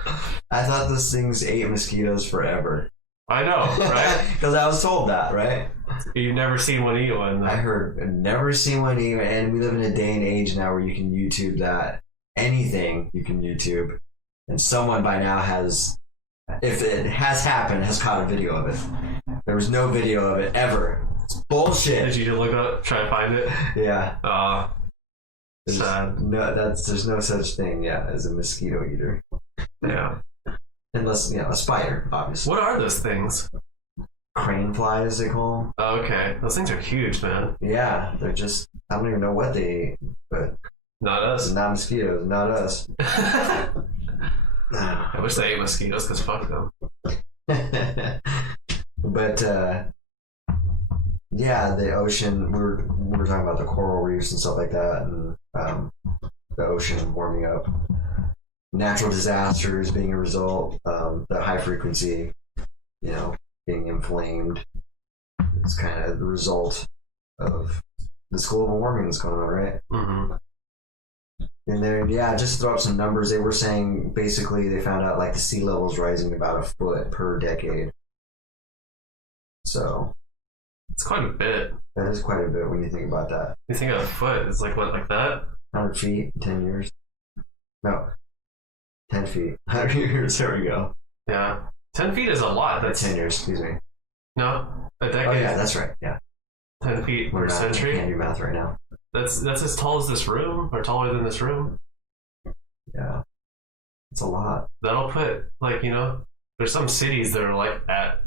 I thought those things ate mosquitoes forever. I know, right? Because I was told that, right? You've never seen one eat one. I heard, never seen one even, and we live in a day and age now where you can YouTube that. Anything you can YouTube. And someone by now has, if it has happened, has caught a video of it. There was no video of it ever. It's bullshit. Did you just look up, try to find it? Yeah. Sad. There's no such thing, as a mosquito eater. Yeah. Unless, a spider, obviously. What are those things? Crane flies, they call them. Oh, okay. Those things are huge, man. Yeah, they're just, I don't even know what they eat, but Not us. not mosquitoes, not us. I wish they ate mosquitoes, because fuck them. But the ocean. We were talking about the coral reefs and stuff like that, and the ocean warming up, natural disasters being a result, the high frequency, being inflamed. It's kind of the result of this global warming that's going on, right? Mm-hmm. And then, just throw up some numbers. They were saying basically they found out like the sea level's rising about a foot per decade. So It's quite a bit. that is quite a bit when you think about that. You think a foot is like what, like that? 100 feet, 10 years. No, 10 feet, 100 years. There we go. Yeah. 10 feet is a lot. That's 10 years, excuse me. no, a decade. Oh, yeah, that's right. Yeah. 10 feet per I century. can't do math right now. That's as tall as this room, or taller than this room. Yeah. It's a lot. That'll put, like, there's some cities that are like at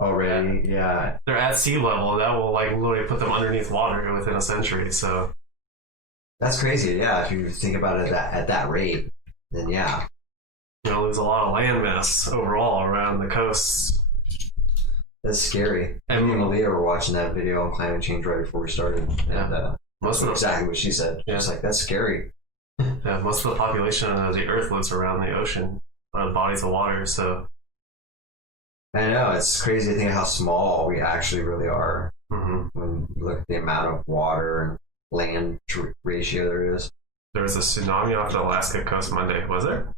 Already, yeah. they're at sea level. That will like literally put them underneath water within a century. So That's crazy, yeah. If you think about it at that rate, then yeah. lose a lot of land mass overall around the coasts. That's scary. And- Me and Malia were watching that video on climate change right before we started. Yeah. And Most of the exactly what she said. Yeah. Just like, that's scary. Yeah, most of the population of the Earth lives around the ocean, bodies of water. So, I know, it's crazy to think how small we actually really are mhm. when you look at the amount of water and land ratio there is. There was a tsunami off the Alaska coast Monday. Was there?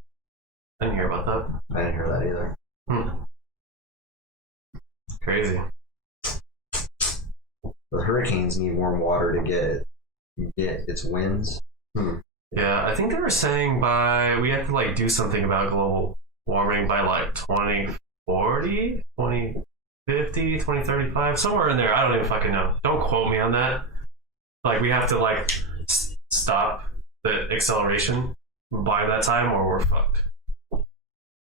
I didn't hear about that. I didn't hear that either. Crazy. The hurricanes need warm water to get its winds. Yeah, I think they were saying we have to like do something about global warming by like 2040, 2050, 2035, somewhere in there. I don't even fucking know. Don't quote me on that. Like we have to like stop the acceleration by that time or we're fucked.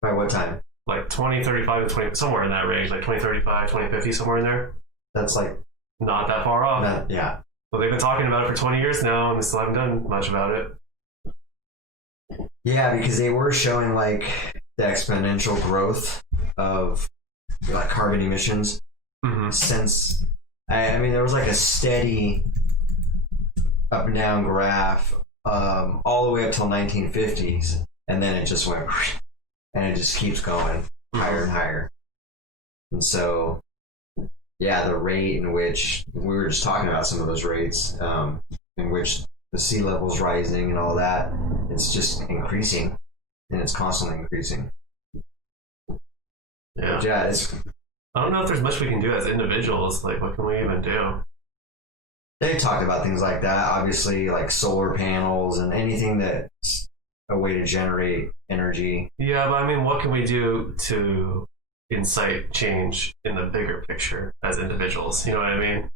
By what time? Like 2035 to 20, somewhere in that range, like 2035, 2050, somewhere in there. That's like, Not that far off. yeah. Well, they've been talking about it for 20 years now and they still haven't done much about it. Yeah, because they were showing like the exponential growth of like carbon emissions Mm-hmm. since, I mean, there was like a steady up and down graph all the way up till 1950s, and then it just went, and it just keeps going higher and higher. And so, yeah, the rate in which we were just talking about some of those rates in which the sea level's rising and all that, it's just increasing, and it's constantly increasing. Yeah. But yeah, it's, I don't know if there's much we can do as individuals. Like, what can we even do? they talked about things like that, obviously, like solar panels and anything that's a way to generate energy. Yeah, but I mean, what can we do to incite change in the bigger picture as individuals? You know what I mean?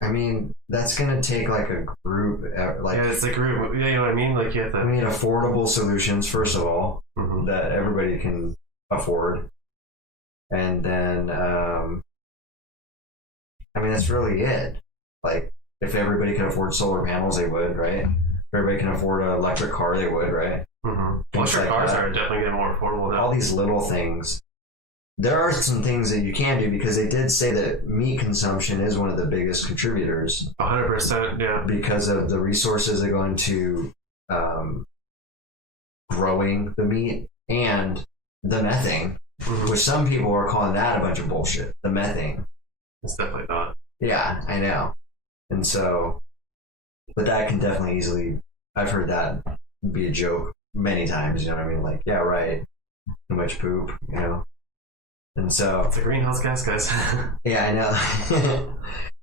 I mean, that's gonna take like a group, like Yeah, it's a group. Yeah, you know what I mean? Like, you have we to. need affordable solutions first of all Mhm. that everybody can afford, and then I mean that's really it. Like if everybody could afford solar panels, they would, right? If everybody can afford an electric car, they would, right? Mm-hmm. Things Electric like cars that. are definitely getting more affordable now. All these little things there are some things that you can do, because they did say that meat consumption is one of the biggest contributors 100%, yeah. because of the resources that go into growing the meat and the methane, which some people are calling that a bunch of bullshit. The methane. It's definitely not. Yeah, I know. And so, but that can definitely easily, I've heard that be a joke many times, you know what I mean? Like, yeah, right. Too much poop, you know? And so it's a greenhouse gas, guys. yeah, I know.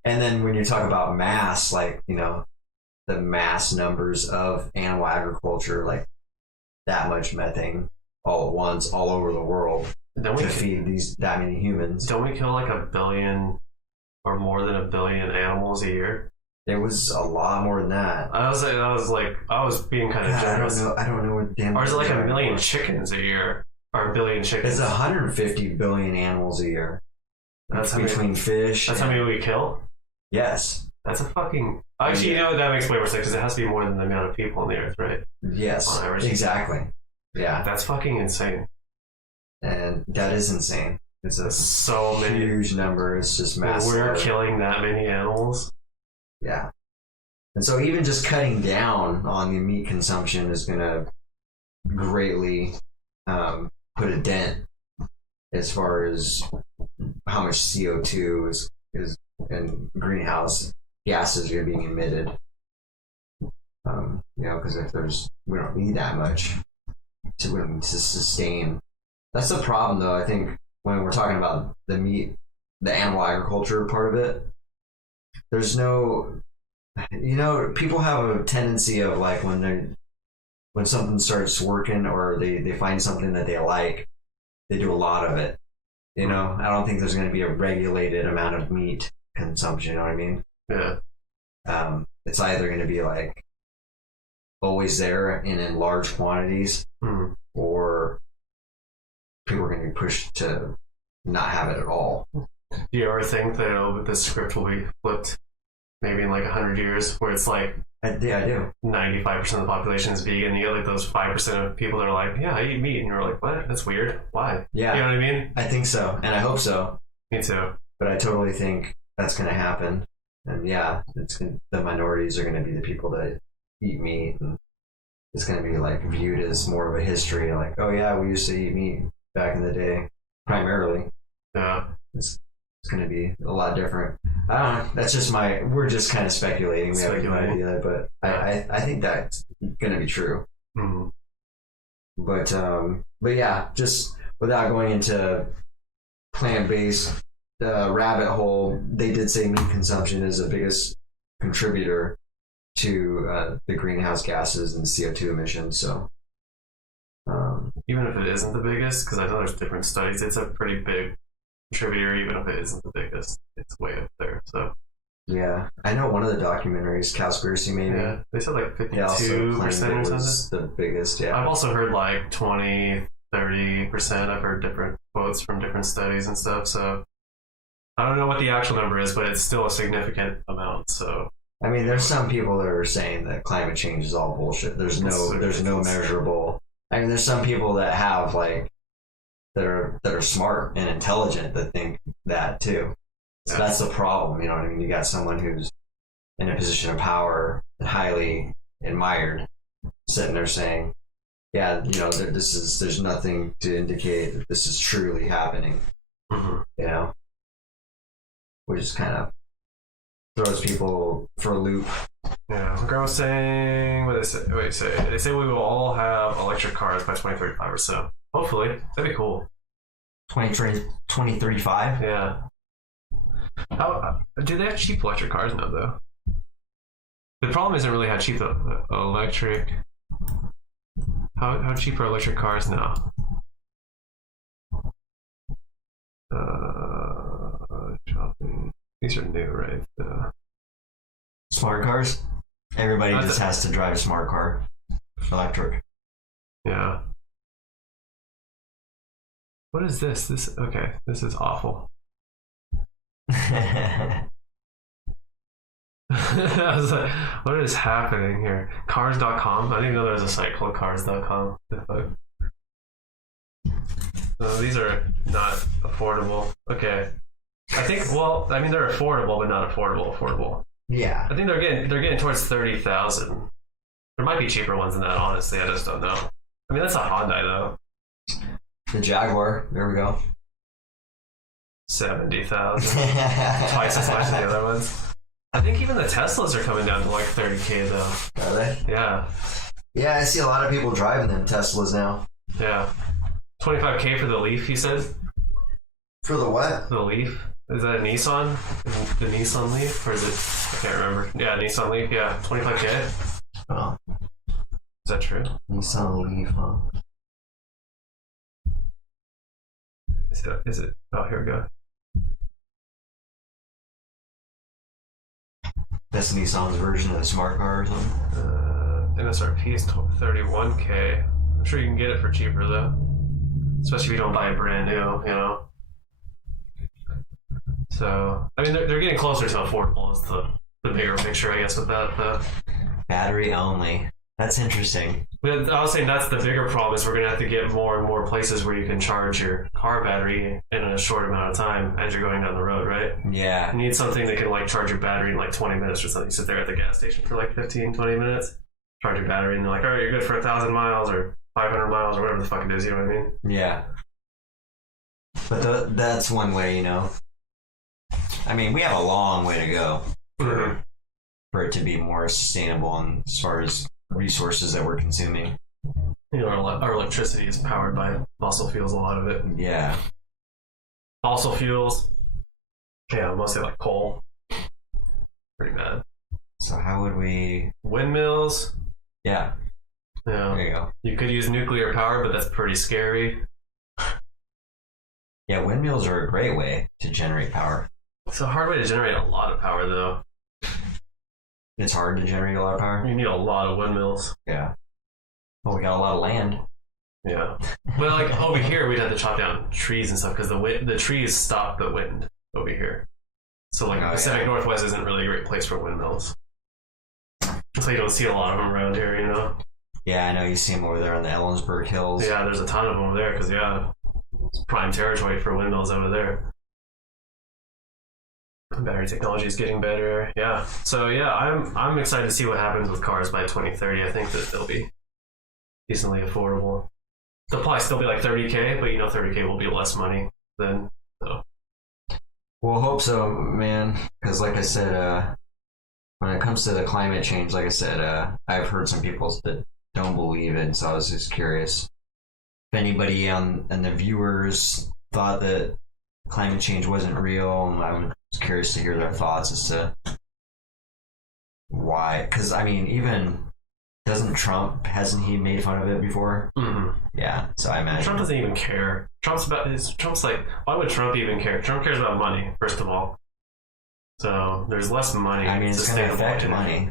And then when you talk about mass, like, you know, the mass numbers of animal agriculture, like that much methane all at once, all over the world to feed that many humans. Don't we kill like 1 billion or more than 1 billion animals a year? It was a lot more than that. I was being kind of generous. I don't know what damn. Or is it like 1 million chickens a year? Or 1 billion chickens? It's 150 billion animals a year. That's between fish. That's how many we kill? Yes. That's a fucking... Actually, you know, that makes way more sense, because it has to be more than the amount of people on the earth, right? Yes, on average. Exactly. Yeah. That's fucking insane. And that is insane. It's a so many huge number. It's just massive. We're killing that many animals. Yeah. And so even just cutting down on the meat consumption is going to greatly put a dent as far as how much CO2 is and greenhouse gases are being emitted. You know, because we don't need that much to sustain. That's the problem, though. I think when we're talking about the animal agriculture part of it, there's no, you know, people have a tendency of like when something starts working or they find something that they like, they do a lot of it. You know, I don't think there's going to be a regulated amount of meat consumption. You know what I mean? Yeah. It's either going to be like always there and in large quantities, or people are going to be pushed to not have it at all. Do you ever think that the script will be flipped maybe in like 100 years where it's like I do. 95% of the population is vegan, and you get like those 5% of people that are like, yeah, I eat meat, and you're like, what? That's weird. Why? Yeah. You know what I mean? I think so, and I hope so. Me too. But I totally think that's going to happen. And yeah, the minorities are going to be the people that eat meat, and it's going to be like viewed as more of a history, like, oh yeah, we used to eat meat back in the day, primarily. Yeah. It's going to be a lot different. I don't know. That's just we're just kind of speculating. We have no idea, but I think that's going to be true. Mm-hmm. But yeah, just without going into plant-based rabbit hole, they did say meat consumption is the biggest contributor to the greenhouse gases and the CO2 emissions. So even if it isn't the biggest, because I know there's different studies, it's a pretty big contributor. Even if it isn't the biggest, it's way up there. So yeah, I know one of the documentaries, Cowspiracy, maybe. Yeah, they said like 52% or or something. The biggest. Yeah, I've also heard like 20, 30%. I've heard different quotes from different studies and stuff. So I don't know what the actual number is, but it's still a significant amount. So I mean, there's some people that are saying that climate change is all bullshit. There's no measurable. I mean, there's some people that have like that are smart and intelligent that think that too. So that's the problem, you know what I mean? You got someone who's in a position of power and highly admired, sitting there saying, "Yeah, you know, there's nothing to indicate that this is truly happening." Mm-hmm. You know, which just kind of throws people for a loop. Yeah, like I was saying, what did they say? They say we will all have electric cars by 2035 or so. Hopefully, that'd be cool. 2035? Yeah. How do they have cheap electric cars now, though? The problem isn't really how cheap the electric. How cheap are electric cars now? Shopping. These are new, right? Smart cars? Everybody just has to drive a smart car. Electric. Yeah. What is this? This is awful. I was like, what is happening here? Cars.com? I didn't even know there was a site called Cars.com. No, these are not affordable. Okay. I think. Well, I mean, they're affordable, but not affordable. Yeah. I think they're getting towards 30,000. There might be cheaper ones than that. Honestly, I just don't know. I mean, that's a Hyundai though. The Jaguar. There we go. 70,000. Twice as much as the other ones. I think even the Teslas are coming down to like 30K though. Are they? Yeah. Yeah, I see a lot of people driving them Teslas now. Yeah. 25K for the Leaf, he said. For the what? The Leaf. Is that a Nissan? The Nissan Leaf? Or is it? I can't remember. Yeah, Nissan Leaf. Yeah, 25K. Oh, Is that true? Nissan Leaf, huh? Is it? Oh, here we go. That's Nissan's version of the smart car or something? MSRP is 31K. I'm sure you can get it for cheaper though. Especially if you don't buy it brand new, you know? So, I mean, they're getting closer to affordable is the bigger picture, I guess, with that. Battery only. That's interesting. But I was saying that's the bigger problem is we're going to have to get more and more places where you can charge your car battery in a short amount of time as you're going down the road, right? Yeah. You need something that can like charge your battery in like 20 minutes or something. You sit there at the gas station for like 15, 20 minutes, charge your battery, and they're like, all right, you're good for 1,000 miles or 500 miles or whatever the fuck it is, you know what I mean? Yeah. But that's one way, you know. I mean, we have a long way to go for it to be more sustainable and as far as resources that we're consuming. You know, our electricity is powered by fossil fuels, a lot of it. Yeah. Fossil fuels, yeah, mostly like coal. Pretty bad. So how would we... Windmills. Yeah. Yeah. There you go. You could use nuclear power, but that's pretty scary. Yeah, windmills are a great way to generate power. It's a hard way to generate a lot of power, though. It's hard to generate a lot of power? You need a lot of windmills. Yeah. Well, we got a lot of land. Yeah. But like over here, we'd have to chop down trees and stuff because the trees stop the wind over here. So like the Pacific Northwest isn't really a great place for windmills. So you don't see a lot of them around here, you know? Yeah, I know. You see them over there on the Ellensburg Hills. Yeah, there's a ton of them over there because, yeah, it's prime territory for windmills over there. Battery technology is getting better. Yeah. So, yeah, I'm excited to see what happens with cars by 2030. I think that they'll be decently affordable. They'll probably still be like 30K, but, you know, 30K will be less money then. So. We'll hope so, man. Because like I said, when it comes to the climate change, like I said, I've heard some people that don't believe it, so I was just curious if anybody and the viewers thought that climate change wasn't real, and I was curious to hear their thoughts as to why. Because I mean, even hasn't he made fun of it before? Mm-hmm. Yeah, so I imagine Trump doesn't even care. Trump's like, why would Trump even care? Trump cares about money, first of all. So there's less money. I mean, it's going to affect money.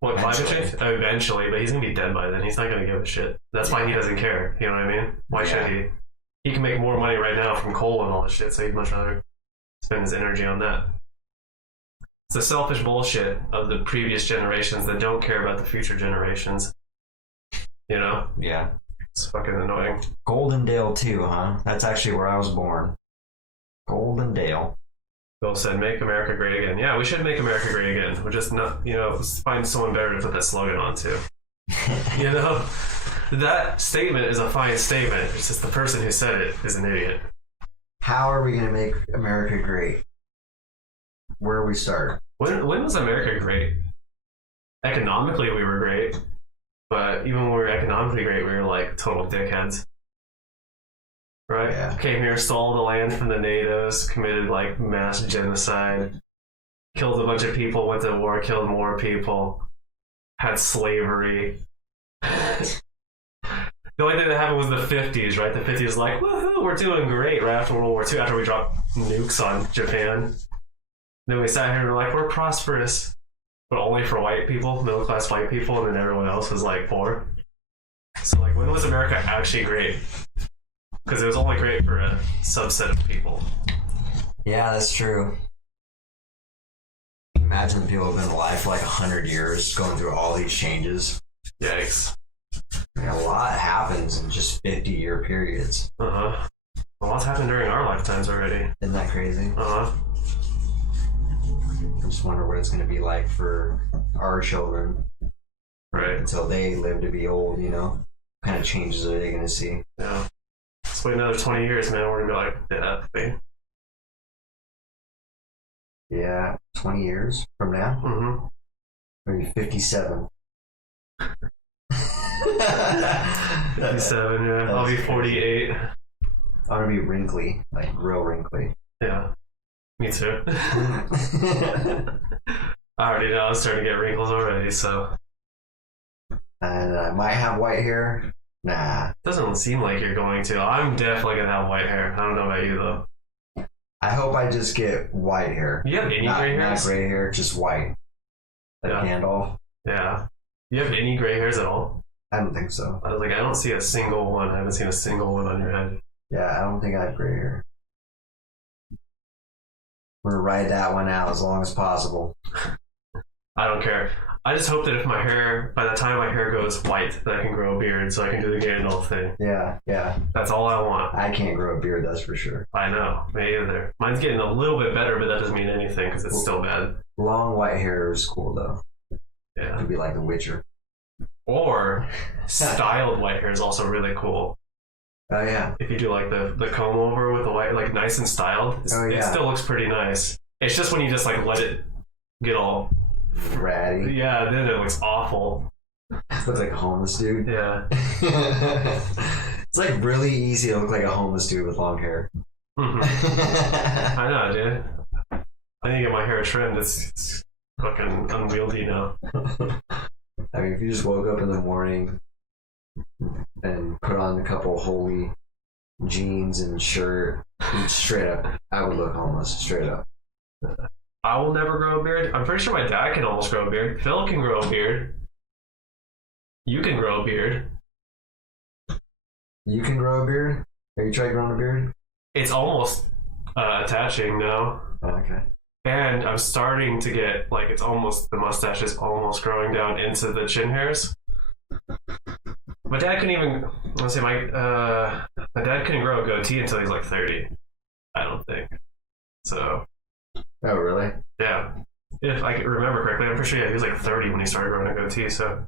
What, climate change? Eventually, but he's going to be dead by then. He's not going to give a shit. That's why he doesn't care. You know what I mean? Why should he? He can make more money right now from coal and all this shit, so he'd much rather spend his energy on that. It's the selfish bullshit of the previous generations that don't care about the future generations. You know? Yeah. It's fucking annoying. Goldendale too, huh? That's actually where I was born. Goldendale. Bill said, make America great again. Yeah, we should make America great again. We're just not, you know, find someone better to put that slogan on to. You know? That statement is a fine statement. It's just the person who said it is an idiot. How are we going to make America great? Where we start? When was America great? Economically, we were great. But even when we were economically great, we were like total dickheads. Right? Yeah. Came here, stole the land from the natives, committed like mass genocide, killed a bunch of people, went to war, killed more people, had slavery. The only thing that happened was the 50s, right? The 50s like, woohoo, we're doing great right after World War II, after we dropped nukes on Japan. Then we sat here and we're like, we're prosperous, but only for white people, middle class white people, and then everyone else was like poor. So like, when was America actually great? Because it was only great for a subset of people. Yeah, that's true. Imagine the people who have been alive for like 100 years going through all these changes. Yikes. Like, a lot happens in just 50-year periods. Uh-huh. A lot's happened during our lifetimes already. Isn't that crazy? Uh-huh. I just wonder what it's going to be like for our children Right. until they live to be old, you know? What kind of changes are they going to see? Yeah. Let's wait another 20 years, man. We're gonna be like, yeah, babe. Yeah, 20 years from now? Mm-hmm. Maybe 57. 57, yeah. I'll be 48. I'm going to be wrinkly, like real wrinkly. Yeah. Me too. I already know I'm starting to get wrinkles already, so. And I might have white hair. Nah. Doesn't seem like you're going to. I'm definitely gonna have white hair. I don't know about you though. I hope I just get white hair. You have any Not gray hairs? gray hair, just white. Like Yeah. Gandalf. Yeah. You have any gray hairs at all? I don't think so. I was like, I don't see a single one. I haven't seen a single one on your head. Yeah, I don't think I have gray hair. I'm going to ride that one out as long as possible. I don't care. I just hope that if my hair, by the time my hair goes white, that I can grow a beard so I can do the Gandalf thing. Yeah. That's all I want. I can't grow a beard, that's for sure. I know. Me either. Mine's getting a little bit better, but that doesn't mean anything because it's still bad. Long white hair is cool, though. Yeah. It'd be like The Witcher. Or styled white hair is also really cool. Oh, yeah. If you do like the comb over with the white, like nice and styled, it still looks pretty nice. It's just when you just like let it get all Ratty. yeah, then it looks awful. Looks like a homeless dude. Yeah. It's like really easy to look like a homeless dude with long hair. I know, dude. I need to get my hair trimmed. It's fucking unwieldy now. I mean, if you just woke up in the morning and put on a couple holy jeans and shirt, straight up, I would look homeless, straight up. I will never grow a beard. I'm pretty sure my dad can almost grow a beard. Phil can grow a beard. You can grow a beard. You can grow a beard? Have you tried growing a beard? It's almost attaching now. Oh, okay. And I'm starting to get, like, it's almost, the mustache is almost growing down into the chin hairs. My dad couldn't even, let's say, my dad couldn't grow a goatee until he's like 30. I don't think. So. Oh, really? Yeah. If I can remember correctly, I'm pretty sure he was like 30 when he started growing a goatee, so.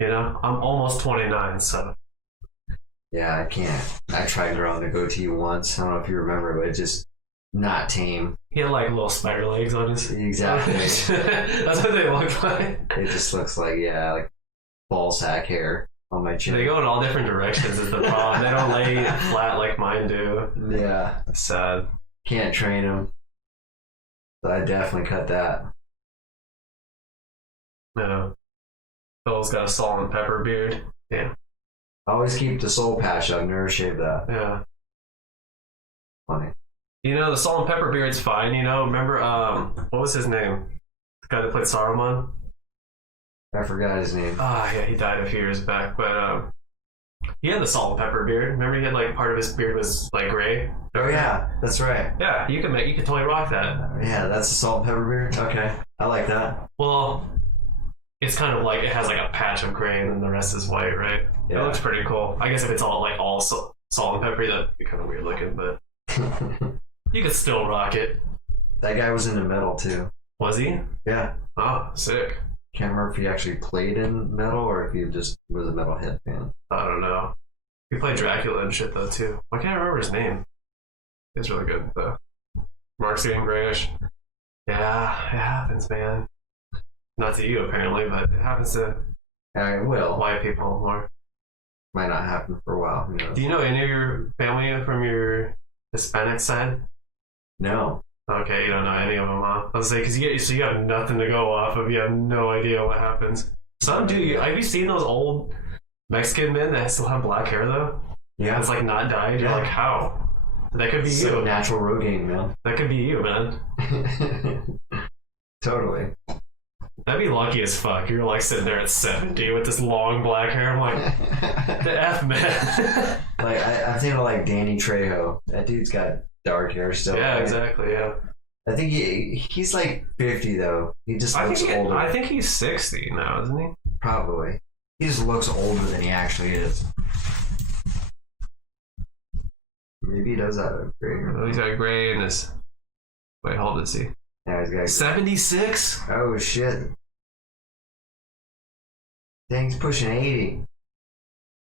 You know, I'm almost 29, so. Yeah, I can't. I tried growing a goatee once. I don't know if you remember, but it just not tame. He had like little spider legs on his. Exactly. That's what they look like. It just looks like, yeah, like ball sack hair on my chin. They go in all different directions is the problem. They don't lay flat like mine do. Yeah. Sad. Can't train them. But I definitely cut that. No. Phil's got a salt and pepper beard. Yeah. I always keep the soul patch. I've never shaved that. Yeah. Funny. You know, the salt and pepper beard's fine, you know. Remember, what was his name? The guy that played Saruman? I forgot his name. Ah, yeah, he died a few years back, but he had the salt and pepper beard. Remember, he had like part of his beard was like gray. Oh yeah, that's right. Yeah, you could totally rock that. Yeah, that's the salt and pepper beard. Okay, I like that. Well, it's kind of like it has like a patch of gray and then the rest is white, right? Yeah. It looks pretty cool. I guess if it's all salt and pepper, that'd be kind of weird looking, but you could still rock it. That guy was into metal too. Was he? Yeah. Oh, sick. Can't remember if he actually played in metal or if he just was a metalhead fan. I don't know. He played Dracula and shit though too. I can't remember his name. It's really good though. Mark's getting grayish. Yeah, it happens, man. Not to you apparently, but it happens to I will. white people more. Might not happen for a while. Who knows? Do you know any of your family from your Hispanic side? No. Okay, you don't know any of them, huh? I was like, because you have nothing to go off of. You have no idea what happens. Some do. Have you seen those old Mexican men that still have black hair though? Yeah. It's like not dyed. You're Yeah. like, how? That could be So you. natural Rogaine, man. That could be you, man. Totally. That'd be lucky as fuck. You're like sitting there at 70 with this long black hair. I'm like, the F, man. Like I'm thinking of like Danny Trejo. That dude's got dark hair still. Yeah, right? exactly. Yeah. I think he's like 50 though. He just looks older. I think he's 60 now, isn't he? Probably. He just looks older than he actually is. Maybe he does have a gray hair. Oh, he's got gray in his. Wait, how old is he? Yeah, he's got 76? Oh shit. Dang, he's pushing 80.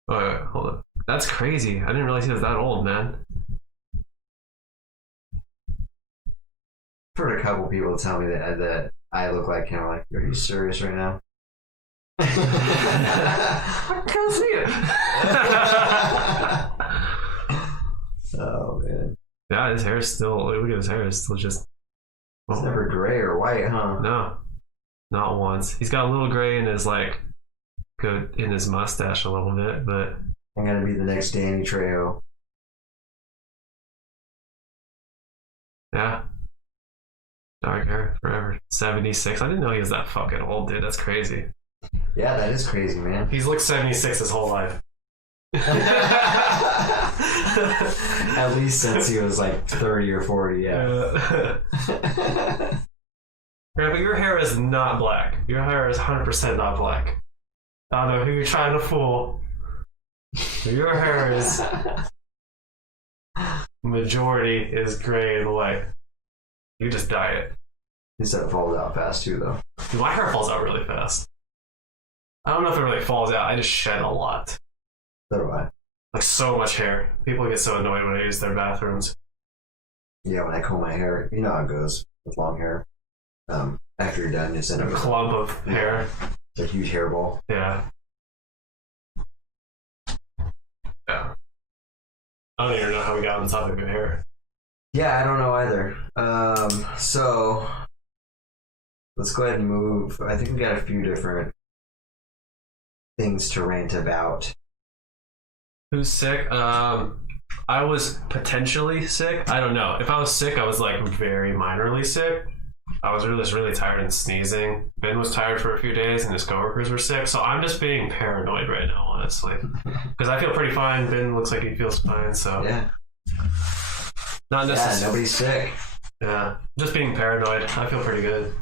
Oh, wait, hold on. That's crazy. I didn't realize he was that old, man. I've heard a couple people tell me that I look like him. Like, are you serious right now? I can't see it. Oh man. Yeah, his hair is still. Look at his hair. It's still just. It's never gray or white, huh? No, not once. He's got a little gray in his good in his mustache a little bit, but I'm gonna be the next Danny Trejo. yeah, dark hair forever. 76. I didn't know he was that fucking old, dude. That's crazy. Yeah, that is crazy, man. He's looked 76 his whole life. At least since he was like 30 or 40, yeah. Yeah, but your hair is not black. Your hair is 100% not black. I don't know who you're trying to fool. Your hair is majority is gray and white. You just dye it. He said it falls out fast too, though. Dude, my hair falls out really fast. I don't know if it really falls out. I just shed a lot. So do I. Like so much hair. People get so annoyed when I use their bathrooms. Yeah, when I comb my hair, you know how it goes with long hair. After you're done, you just end A up with clump of hair. a huge hairball. Yeah. Yeah. I don't even know how we got on the topic of hair. Yeah, I don't know either. So let's go ahead and move. I think we got a few different things to rant about. Who's sick? I was potentially sick. I don't know. If I was sick, I was like very minorly sick. I was really tired and sneezing. Ben was tired for a few days and his coworkers were sick. So I'm just being paranoid right now, honestly. Because I feel pretty fine. Ben looks like he feels fine. So Yeah. not Yeah, necessarily. nobody's sick. Yeah, just being paranoid. I feel pretty good.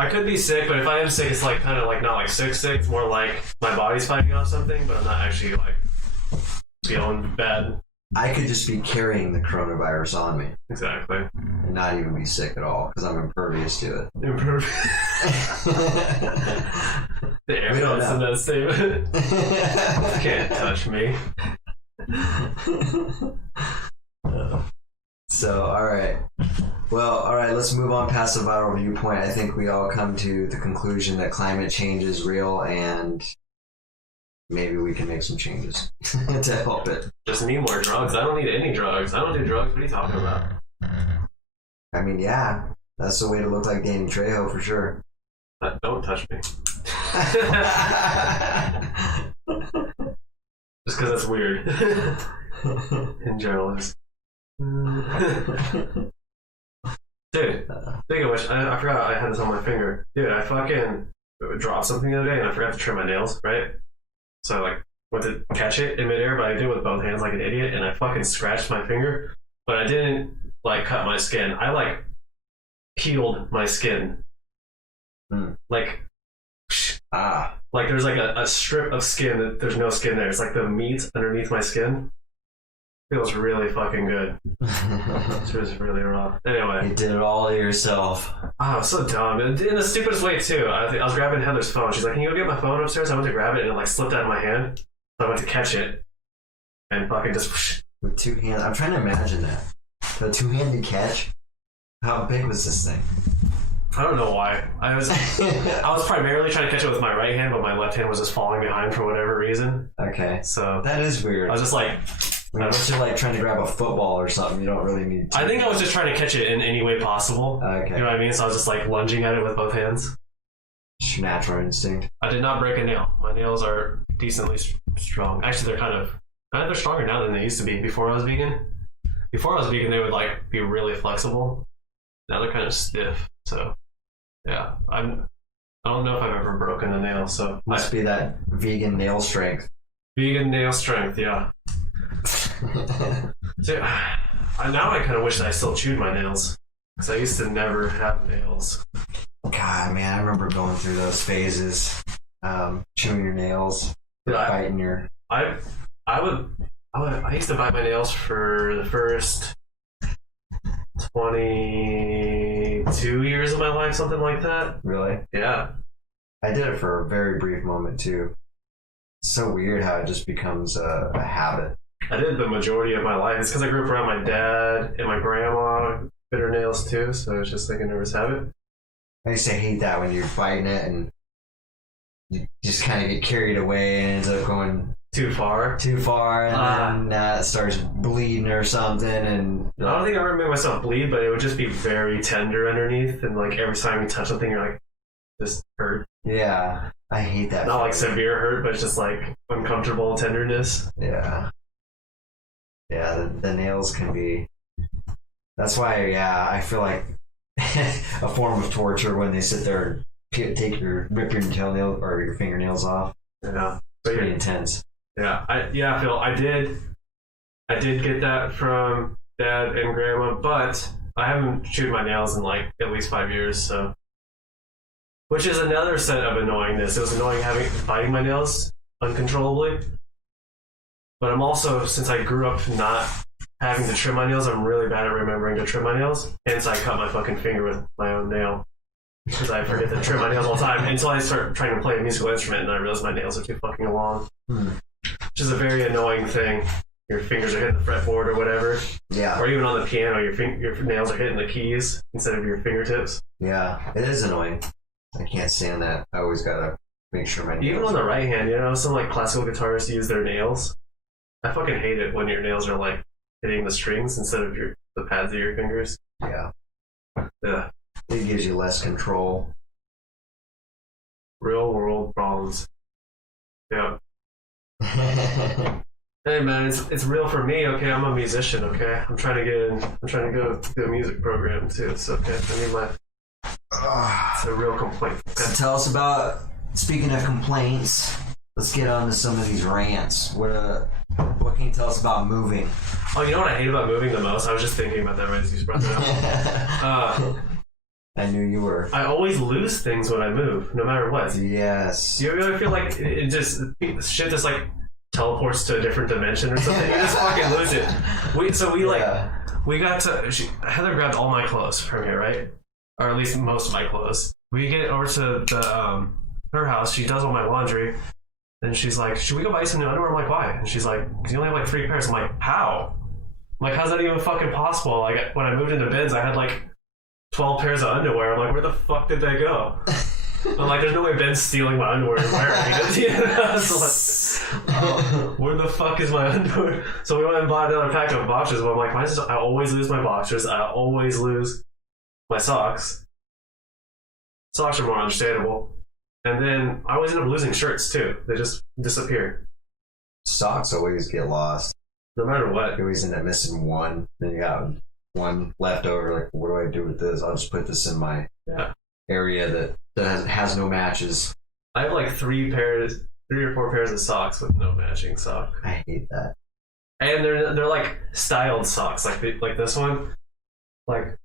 I could be sick, but if I am sick, it's like kind of like not like sick. It's more like my body's fighting off something, but I'm not actually like feeling bad. I could just be carrying the coronavirus on me Exactly. and not even be sick at all because I'm impervious to it. Improve. The air We don't in that statement. Can't touch me. So, all right. Well, all right, let's move on past the viral viewpoint. I think we all come to the conclusion that climate change is real and maybe we can make some changes to help it. Just need more drugs. I don't need any drugs. I don't do drugs. What are you talking about? I mean, yeah, that's the way to look like Danny Trejo for sure. Don't touch me. Just because that's weird. In general. Dude, speaking of which, I forgot I had this on my finger. Dude, I fucking dropped something the other day and I forgot to trim my nails, right? So I like went to catch it in midair, but I did it with both hands like an idiot and I fucking scratched my finger, but I didn't like cut my skin. I like peeled my skin. Like there's like a strip of skin that there's no skin there. It's like the meat underneath my skin. Feels really fucking good. It was really rough. Anyway. You did it all yourself. Oh, so dumb. In the stupidest way, too. I was grabbing Heather's phone. She's like, can you go get my phone upstairs? I went to grab it and it like slipped out of my hand. So I went to catch it. And fucking just... whoosh. With two hands. I'm trying to imagine that. The two-handed catch. How big was this thing? I don't know why. I was primarily trying to catch it with my right hand, but my left hand was just falling behind for whatever reason. Okay. So... That is weird. I was just like... Unless you're like trying to grab a football or something, you don't really need to. I think I was just trying to catch it in any way possible. Okay. You know what I mean? So I was just like lunging at it with both hands. It's your natural instinct. I did not break a nail. My nails are decently strong. Actually, they're stronger now than they used to be before I was vegan. Before I was vegan, they would like be really flexible. Now they're kind of stiff. So, yeah, I don't know if I've ever broken a nail. So Must be that vegan nail strength. Vegan nail strength, yeah. So, now I kind of wish that I still chewed my nails because I used to never have nails. God, man, I remember going through those phases. chewing your nails, biting your. I used to bite my nails for the first 22 years of my life, something like that. Really? Yeah. I did it for a very brief moment too. It's so weird how it just becomes a habit. I did the majority of my life. It's because I grew up around my dad and my grandma bit her nails too, so it's just like a nervous habit. I used to hate that when you're fighting it and you just kind of get carried away and ends up going Too far. and then it starts bleeding or something. And I don't think I ever made myself bleed, but it would just be very tender underneath, and like every time you touch something, you're like, this hurt. yeah, I hate that. Not like severe hurt, but just like uncomfortable tenderness. Yeah. Yeah, the nails can be. That's why, yeah, I feel like a form of torture when they sit there and rip your toenail or your fingernails off. Yeah, It's pretty intense. yeah, Phil, I did get that from Dad and Grandma, but I haven't chewed my nails in like at least 5 years, so. Which is another set of annoyingness. It was annoying biting my nails uncontrollably. But I'm also, since I grew up not having to trim my nails, I'm really bad at remembering to trim my nails. Hence, I cut my fucking finger with my own nail. Because I forget to trim my nails all the time until I start trying to play a musical instrument and I realize my nails are too fucking long. Which is a very annoying thing. Your fingers are hitting the fretboard or whatever. Yeah. Or even on the piano, your nails are hitting the keys instead of your fingertips. Yeah, it is annoying. I can't stand that. I always gotta make sure my nails. Even on the right hand, some like classical guitarists use their nails. I fucking hate it when your nails are like hitting the strings instead of the pads of your fingers. Yeah. Yeah. It gives you less control. Real world problems. Yeah. Hey man, it's real for me. Okay, I'm a musician. Okay, I'm trying to go do a music program too. It's okay. I need my. It's a real complaint. So tell us about. Speaking of complaints, let's get on to some of these rants. What can you tell us about moving? Oh, you know what I hate about moving the most? I was just thinking about that right as you brought it up. I knew you were. I always lose things when I move, no matter what. Yes. Do you ever feel like it just shit just like teleports to a different dimension or something? You just fucking lose it. We got to Heather grabbed all my clothes from here, right? Or at least most of my clothes. We get over to the her house. She does all my laundry. And she's like, should we go buy some new underwear? I'm like, why? And she's like, because you only have like 3 pairs. I'm like, how? I'm like, how's that even fucking possible? Like, when I moved into Ben's, I had like 12 pairs of underwear. I'm like, where the fuck did they go? I'm like, there's no way Ben's stealing my underwear and wearing it. So like, where the fuck is my underwear? So we went and bought another pack of boxers. But I'm like, I always lose my boxers. I always lose my socks. Socks are more understandable. And then I always end up losing shirts too. They just disappear. Socks always get lost. No matter what. You always end up missing one. Then you got one left over. Like, what do I do with this? I'll just put this in my area that has no matches. I have like 3 or 4 pairs of socks with no matching sock. I hate that. And they're like styled socks, like this one, like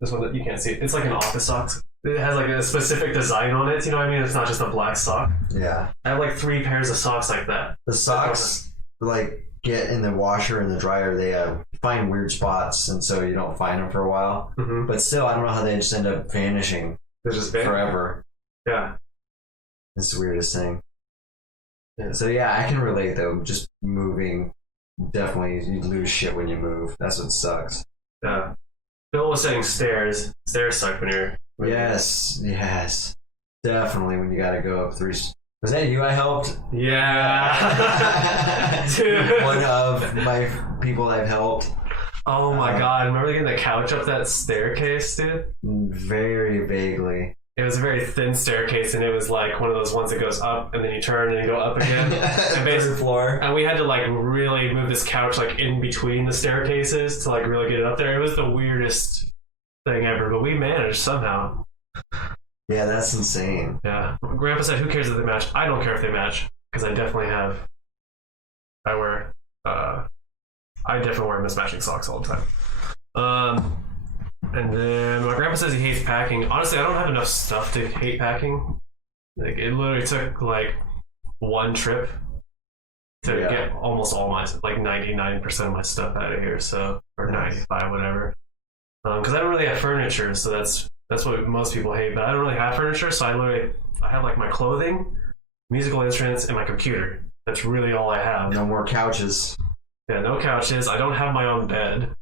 this one that you can't see. It's like an office socks. It has like a specific design on it. You know what I mean? It's not just a black sock. Yeah. I have like 3 pairs of socks like that. The socks like get in the washer and the dryer. They find weird spots, and so you don't find them for a while. Mm-hmm. But still, I don't know how they just end up vanishing. They're just forever. Yeah. It's the weirdest thing. Yeah. So yeah, I can relate though. Just moving, definitely you lose shit when you move. That's what sucks. Yeah. Bill was saying stairs. Stairs suck when you're moving. Yes. Definitely when you gotta go up 3. Was that you I helped? Yeah. Dude. One of my people I've helped. Oh my god, remember getting the couch up that staircase, dude? Very vaguely. It was a very thin staircase, and it was like one of those ones that goes up, and then you turn and you go up again. And Third floor. And we had to like really move this couch like in between the staircases to like really get it up there. It was the weirdest thing ever, but we managed somehow. Yeah, that's insane. Yeah. Grandpa said, who cares if they match? I don't care if they match, because I definitely wear mismatching socks all the time. And then my grandpa says he hates packing. Honestly, I don't have enough stuff to hate packing. Like it literally took like one trip to get almost all my like 99% of my stuff out of here. So or 95, whatever. Because I don't really have furniture, so that's what most people hate. But I don't really have furniture, so I have like my clothing, musical instruments, and my computer. That's really all I have. No more couches. Yeah, no couches. I don't have my own bed.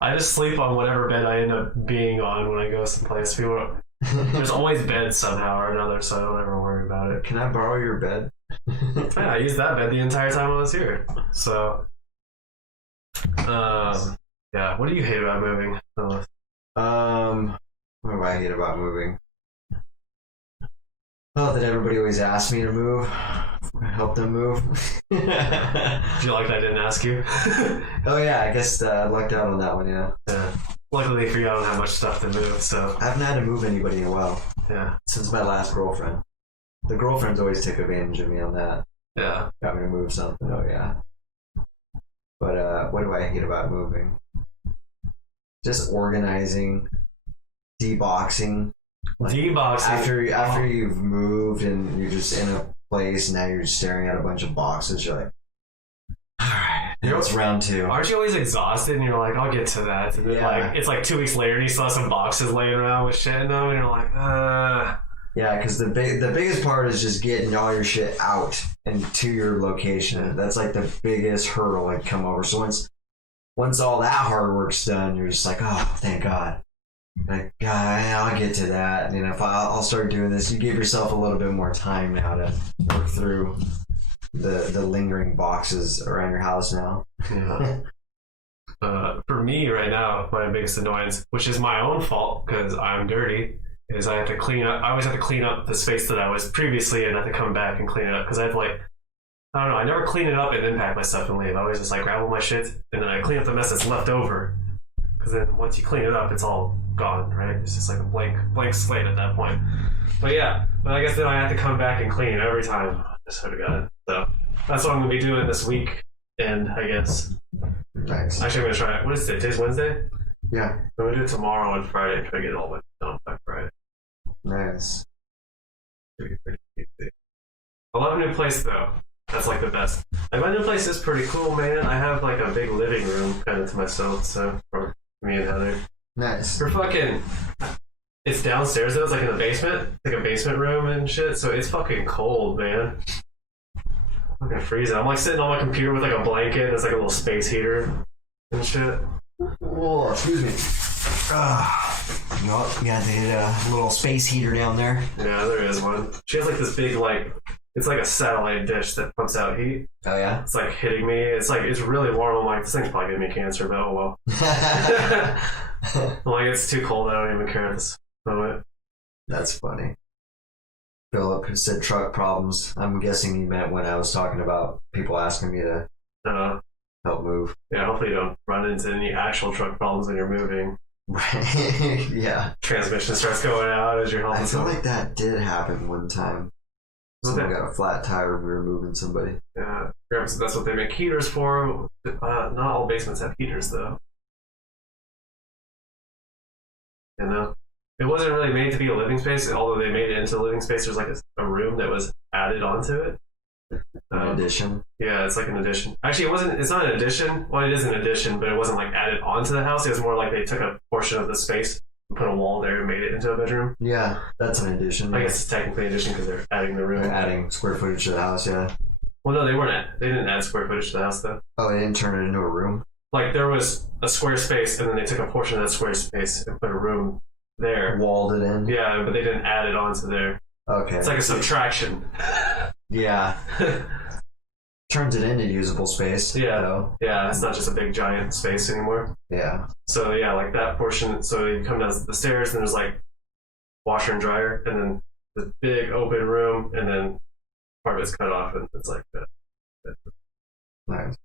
I just sleep on whatever bed I end up being on when I go someplace. There's always beds somehow or another, so I don't ever worry about it. Can I borrow your bed? Yeah, I used that bed the entire time I was here. So, yeah. What do you hate about moving? What do I hate about moving? Oh, that everybody always asks me to move. Help them move. Do you like that I didn't ask you? Oh yeah, I guess I lucked out on that one. Yeah. Luckily for you, I don't have much stuff to move, so I haven't had to move anybody in a while. Yeah. Since my last girlfriend. The girlfriends always took advantage of me on that. Yeah. Got me to move something. Oh yeah. But what do I hate about moving? Just organizing, deboxing. Like, deboxing. After you've moved and you're just in a place, and now you're just staring at a bunch of boxes. You're like, all right, it's round two. Aren't you always exhausted? And you're like, I'll get to that. And then like it's like 2 weeks later, and you still have some boxes laying around with shit in them, and you're like, Yeah, because the biggest part is just getting all your shit out and to your location. That's like the biggest hurdle to come over. So once all that hard work's done, you're just like, oh, thank God. Like, God, I'll get to that. You know, if I'll start doing this, you give yourself a little bit more time now to work through the lingering boxes around your house now. Yeah. For me right now, my biggest annoyance, which is my own fault because I'm dirty, is I have to clean up. I always have to clean up the space that I was previously in. I have to come back and clean it up because I have to like, I don't know, I never clean it up and then pack my stuff and leave. I always just like grab all my shit and then I clean up the mess that's left over. Because then once you clean it up, it's all gone, right? It's just like a blank slate at that point. But yeah, but I guess then I have to come back and clean it every time. I swear to God. So that's what I'm going to be doing this week. And I guess. Nice. Actually, I'm going to try it. What is it? Today's Wednesday? Yeah. I'm going to do it tomorrow and Friday and try to get it all done by Friday. Nice. I love a new place though. That's like the best. Like my new place is pretty cool, man. I have like a big living room kind of to myself, so for me and Heather. Nice. We're fucking. It's downstairs though. It's like in the basement, like a basement room and shit. So it's fucking cold, man. Fucking freezing. I'm like sitting on my computer with like a blanket. And it's like a little space heater and shit. Whoa, excuse me. You got the little space heater down there. Yeah, there is one. She has like this big like. It's like a satellite dish that pumps out heat. Oh yeah? It's like hitting me. It's really warm. I'm like, this thing's probably giving me cancer, but oh well. I'm like, it's too cold. I don't even care at this moment. That's funny. Philip said truck problems. I'm guessing he meant when I was talking about people asking me to help move. Yeah, hopefully you don't run into any actual truck problems when you're moving. Yeah. Transmission starts going out as you're helping. I feel like that did happen one time. Someone got a flat tire when we were moving somebody. Yeah, that's what they make heaters for. Not all basements have heaters, though. You know? It wasn't really made to be a living space, although they made it into a living space. There's like a room that was added onto it. An addition? Yeah, it's like an addition. Actually, it's not an addition. Well, it is an addition, but it wasn't like added onto the house. It was more like they took a portion of the space, put a wall there and made it into a bedroom. Yeah, that's an addition. I guess it's technically an addition because they're adding the room. They're adding square footage to the house, yeah. Well, no, they weren't. They didn't add square footage to the house, though. Oh, they didn't turn it into a room? Like, there was a square space, and then they took a portion of that square space and put a room there. Walled it in? Yeah, but they didn't add it onto there. Okay. It's like a subtraction. Yeah. Turns it into usable space. Yeah. Though. Yeah, it's not just a big giant space anymore. Yeah. So yeah, like that portion. So you come down the stairs, and there's like washer and dryer, and then the big open room, and then part of it's cut off, and it's like that. Nice.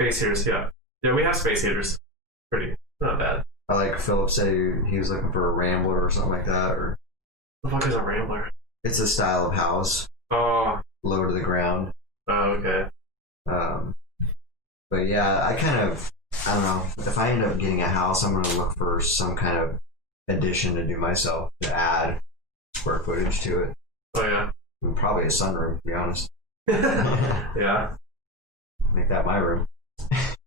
Space heaters, yeah. Yeah, we have space heaters. Pretty, not bad. I like Philip said he was looking for a Rambler or something like that. Or the fuck is a Rambler? It's a style of house. Oh. Low to the ground. Oh, okay. But yeah, I don't know. If I end up getting a house, I'm going to look for some kind of addition to do myself to add square footage to it. Oh yeah. And probably a sunroom, to be honest. Yeah. Make that my room.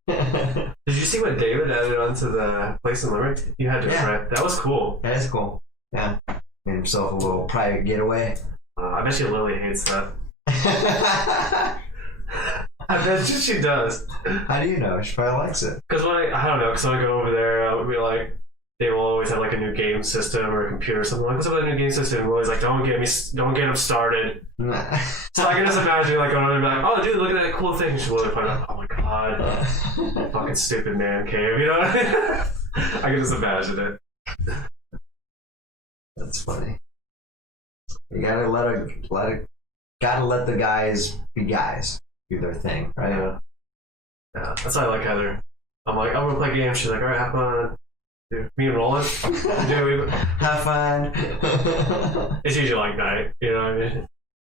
Did you see what David added onto the place in Limerick? You had to, right? That was cool. That is cool. Yeah. Made himself a little private getaway. I bet you Lily hates that. I bet you she does. How do you know? She probably likes it. Because when I don't know, because when I go over there, I would be like, they will always have like a new game system or a computer or something. Like, what's up with that new game system? We're always like, don't get them started. So I can just imagine like going over and be like, oh dude, look at that cool thing. She'll really find out, oh my god, fucking stupid man cave, you know? I can just imagine it. That's funny. You gotta gotta let the guys be guys, do their thing, right? Yeah. That's why I like Heather. I'm like, I'm gonna play games. She's like, all right, have fun. Dude, me and Roland, have fun. It's usually like night, you know what I mean?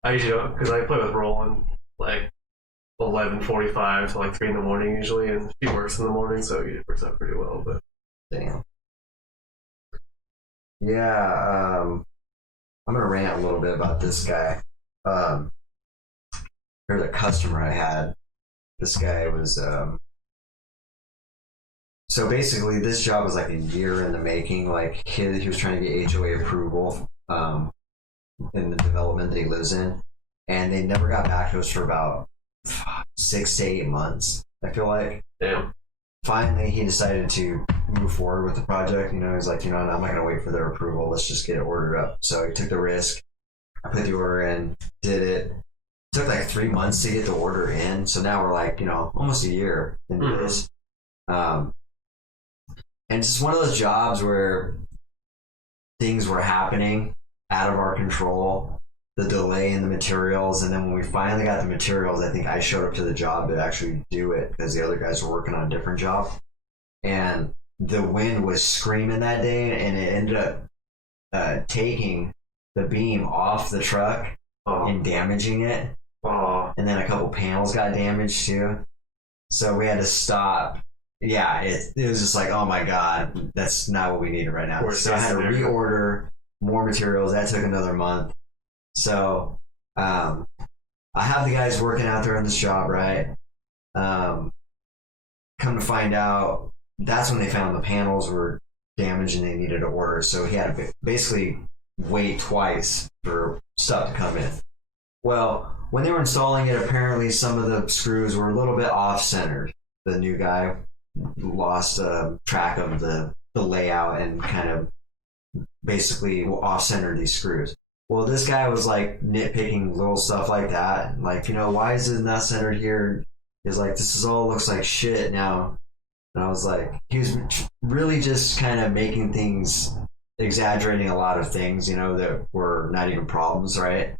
I usually don't, because I play with Roland like 11:45 to like 3 in the morning usually, and she works in the morning, so it works out pretty well. But damn. Yeah, I'm gonna rant a little bit about this guy. There's a customer I had. This guy was so basically this job was like a year in the making. Like he was trying to get HOA approval in the development that he lives in, and they never got back to us for about 6 to 8 months, I feel like. damn. Finally, he decided to move forward with the project. You know, he's like, you know, I'm not going to wait for their approval. Let's just get it ordered up. So he took the risk. I put the order in, did it. It took like 3 months to get the order in. So now we're like, you know, almost a year into this. And it's just one of those jobs where things were happening out of our control. The delay in the materials, and then when we finally got the materials, I think I showed up to the job to actually do it because the other guys were working on a different job, and the wind was screaming that day, and it ended up taking the beam off the truck and damaging it, and then a couple panels got damaged too, so we had to stop. Yeah, it was just like, oh my god, that's not what we needed right now. So I had to reorder more materials. That took another month. So, I have the guys working out there on this job, right? Come to find out, that's when they found the panels were damaged and they needed to order. So he had to basically wait twice for stuff to come in. Well, when they were installing it, apparently some of the screws were a little bit off-centered. The new guy lost track of the layout and kind of basically off-centered these screws. Well, this guy was like nitpicking little stuff like that. Like, you know, why is it not centered here? He's like, this is all looks like shit now. And I was like, he was really just kind of making things, exaggerating a lot of things, you know, that were not even problems, right?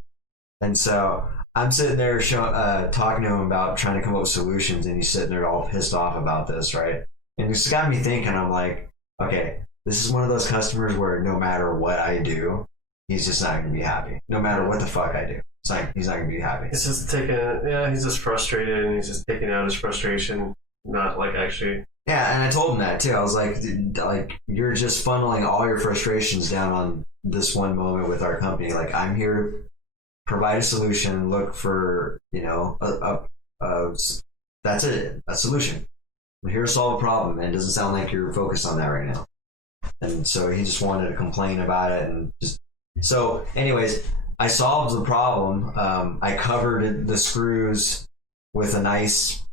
And so I'm sitting there talking to him about trying to come up with solutions, and he's sitting there all pissed off about this, right? And it's got me thinking, I'm like, okay, this is one of those customers where no matter what I do, he's just not going to be happy. No matter what the fuck I do. It's like, he's not going to be happy. It's just he's just frustrated, and he's just taking out his frustration, not like actually. Yeah, and I told him that too. I was like, you're just funneling all your frustrations down on this one moment with our company. Like, I'm here to provide a solution, look for, you know, that's it, a solution. I'm here to solve a problem, and it doesn't sound like you're focused on that right now. And so he just wanted to complain about it, and just. So, anyways, I solved the problem. I covered the screws with a nice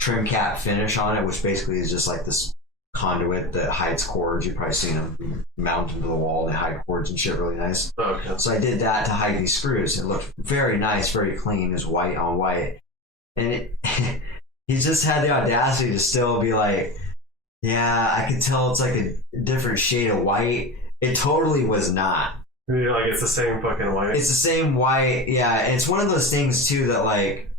trim cap finish on it, which basically is just like this conduit that hides cords. You've probably seen them mounted to the wall. They hide cords and shit really nice. Okay. So I did that to hide these screws. It looked very nice, very clean. It was white on white. And he just had the audacity to still be like, yeah, I could tell it's like a different shade of white. It totally was not. Like, it's the same fucking white. It's the same white, yeah. And it's one of those things too that, like,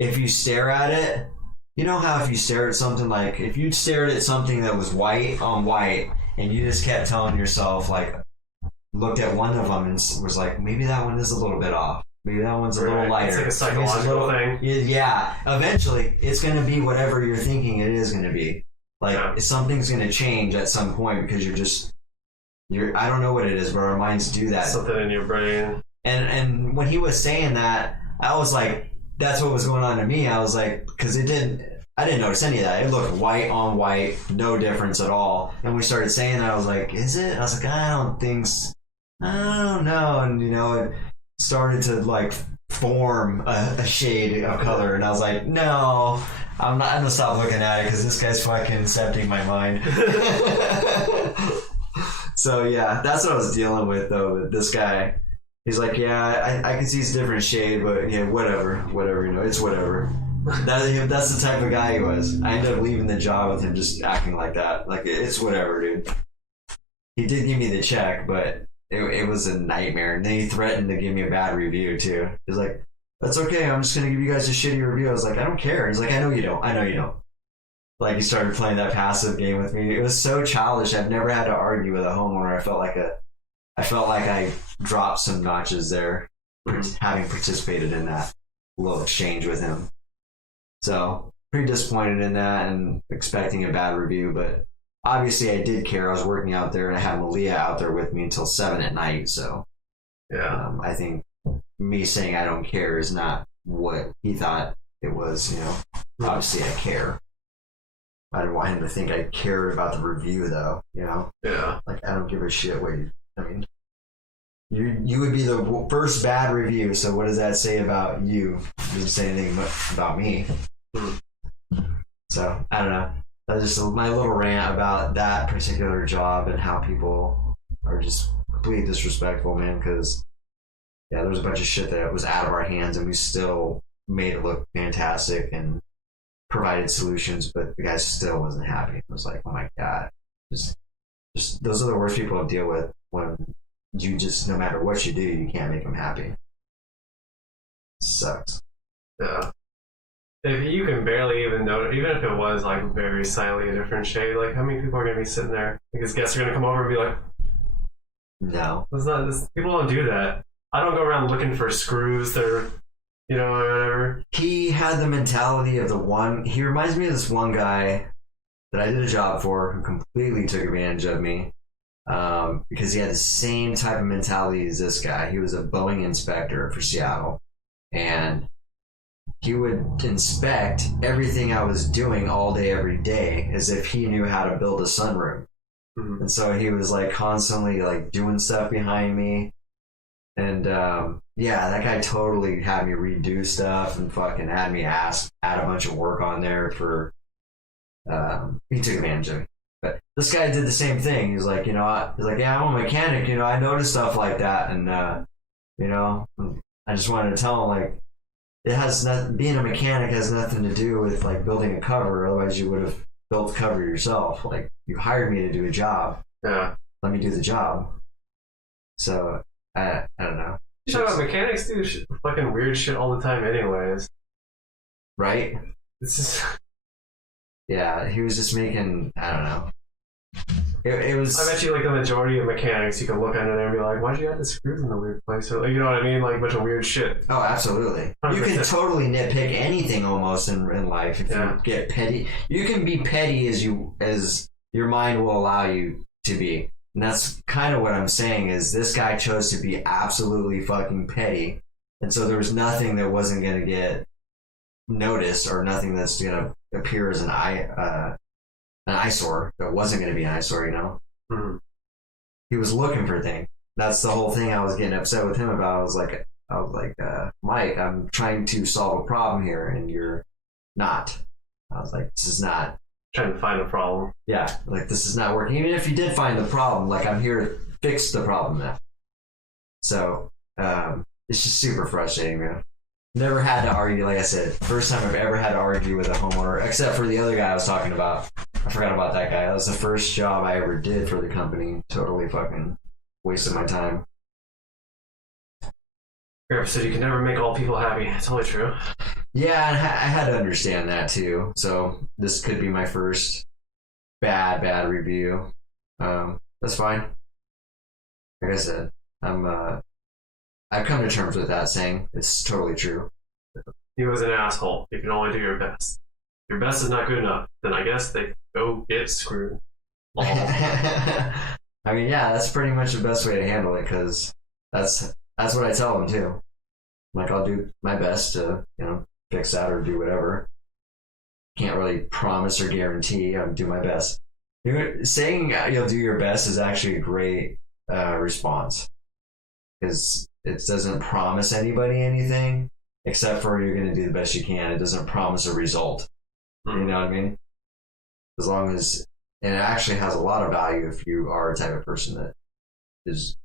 if you stare at it, you know how if you stare at something, like if you stared at something that was white on white and you just kept telling yourself, like, looked at one of them and was like, maybe that one is a little bit off. Maybe that one's a little lighter. It's like a psychological thing. Yeah. Eventually, it's going to be whatever you're thinking it is going to be. Like, something's going to change at some point because I don't know what it is, but our minds do that. Something in your brain. And when he was saying that, I was like, that's what was going on to me. I was like, because I didn't notice any of that. It looked white on white, no difference at all. And we started saying that, I was like, is it? I was like, I don't know. And it started to like form a shade of color, and I was like, no, I'm gonna stop looking at it because this guy's fucking septic my mind. So yeah, that's what I was dealing with though. But this guy, he's like, yeah, I can see it's a different shade, but yeah, whatever, it's whatever. That's the type of guy he was. I ended up leaving the job with him just acting like that. Like, it's whatever, dude. He did give me the check, but it was a nightmare. And then he threatened to give me a bad review too. He's like, that's okay, I'm just gonna give you guys a shitty review. I was like, I don't care. He's like, I know you don't. Like, he started playing that passive game with me. It was so childish. I've never had to argue with a homeowner. I felt like I dropped some notches there, having participated in that little exchange with him. So, pretty disappointed in that and expecting a bad review, but obviously I did care. I was working out there and I had Malia out there with me until 7 at night, so yeah. I think me saying I don't care is not what he thought it was, Obviously I care. I didn't want him to think I cared about the review though, Yeah. Like, I don't give a shit you would be the first bad review, so what does that say about you? It doesn't say anything about me. So, I don't know. That's just my little rant about that particular job and how people are just completely disrespectful, man, because, yeah, there was a bunch of shit that was out of our hands, and we still made it look fantastic and provided solutions, but the guy still wasn't happy. It was like, oh my God. Just those are the worst people to deal with when you just, no matter what you do, you can't make them happy. Sucks. Yeah. If you can barely even know, even if it was like very slightly a different shade, like how many people are going to be sitting there? Because guests are going to come over and be like, no. People don't do that. I don't go around looking for screws that are, whatever. He had the mentality of he reminds me of this one guy that I did a job for who completely took advantage of me. Because he had the same type of mentality as this guy. He was a Boeing inspector for Seattle, and he would inspect everything I was doing all day, every day, as if he knew how to build a sunroom. Mm-hmm. And so he was like constantly like doing stuff behind me, and yeah, that guy totally had me redo stuff and fucking had me add a bunch of work on there for. He took advantage of me. But this guy did the same thing. He's like, yeah, I'm a mechanic. I noticed stuff like that, and I just wanted to tell him, like, it has being a mechanic has nothing to do with like building a cover. Otherwise, you would have built the cover yourself. Like, you hired me to do a job. Yeah. Let me do the job. So I don't know. You talk about mechanics do fucking weird shit all the time, anyways. Right? It's just. Yeah, he was just making, I don't know. It was. I bet you, like, the majority of mechanics, you can look at it and be like, why'd you have the screws in the weird place? Or, you know what I mean? Like, a bunch of weird shit. Oh, absolutely. 100%. You can totally nitpick anything almost in life if you get petty. You can be petty as your mind will allow you to be. And that's kind of what I'm saying is this guy chose to be absolutely fucking petty. And so there was nothing that wasn't going to get noticed or nothing that's going to appear as an eyesore that wasn't going to be an eyesore, Mm-hmm. He was looking for things. That's the whole thing I was getting upset with him about. I was like, Mike, I'm trying to solve a problem here and you're not. I was like, this is not. Trying to find a problem. Yeah, like, this is not working. Even if you did find the problem, like, I'm here to fix the problem now. So, it's just super frustrating, man. Never had to argue, like I said. First time I've ever had to argue with a homeowner, except for the other guy I was talking about. I forgot about that guy. That was the first job I ever did for the company. Totally fucking wasted my time. Grandpa said you can never make all people happy. It's totally true. Yeah, and I had to understand that too. So this could be my first bad review. That's fine. Like I said, I've come to terms with that saying. It's totally true. He was an asshole. You can only do your best. Your best is not good enough. Then I guess they go get screwed. I mean, yeah, that's pretty much the best way to handle it because that's that's what I tell them too. I'm like, I'll do my best to, fix that or do whatever. Can't really promise or guarantee. I'll do my best. Saying you'll do your best is actually a great response, because it doesn't promise anybody anything except for you're going to do the best you can. It doesn't promise a result. You know what I mean? As long as, and it actually has a lot of value if you are a type of person that is,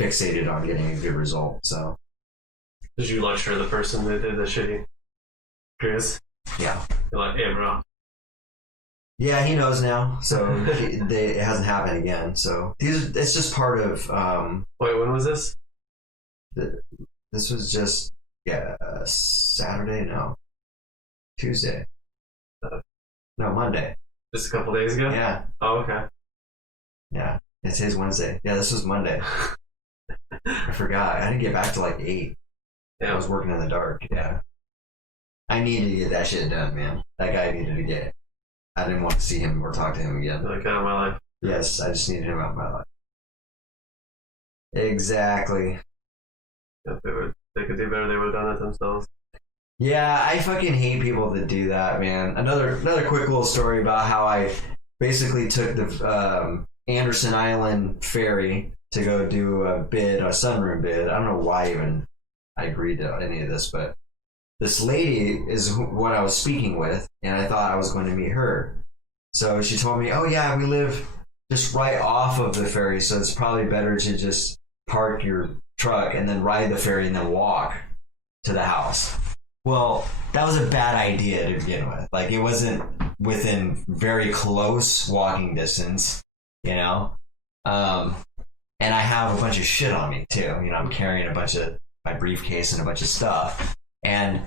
fixated on getting a good result. So, did you lecture the person that did the shitty Chris? Yeah. You're like, hey, bro. Yeah, he knows now. So it hasn't happened again. So it's just part of. Wait, when was this? This was just Saturday. No, Tuesday. No, Monday. Just a couple days ago. Yeah. Oh, okay. Yeah, it's his Wednesday. Yeah, this was Monday. I forgot. I didn't get back to like 8. Yeah. I was working in the dark. Yeah. I needed to get that shit done, man. That guy needed to get it. I didn't want to see him or talk to him again. Like, out of my life. Yes, I just needed him out of my life. Exactly. If they could do better, they would have done it themselves. Yeah, I fucking hate people that do that, man. Another quick little story about how I basically took the Anderson Island ferry to go do a sunroom bid. I don't know why even I agreed to any of this, but this lady is what I was speaking with, and I thought I was going to meet her. So she told me, oh yeah, we live just right off of the ferry, so it's probably better to just park your truck and then ride the ferry and then walk to the house. Well, that was a bad idea to begin with. Like, it wasn't within very close walking distance, and I have a bunch of shit on me too. I'm carrying a bunch of my briefcase and a bunch of stuff. And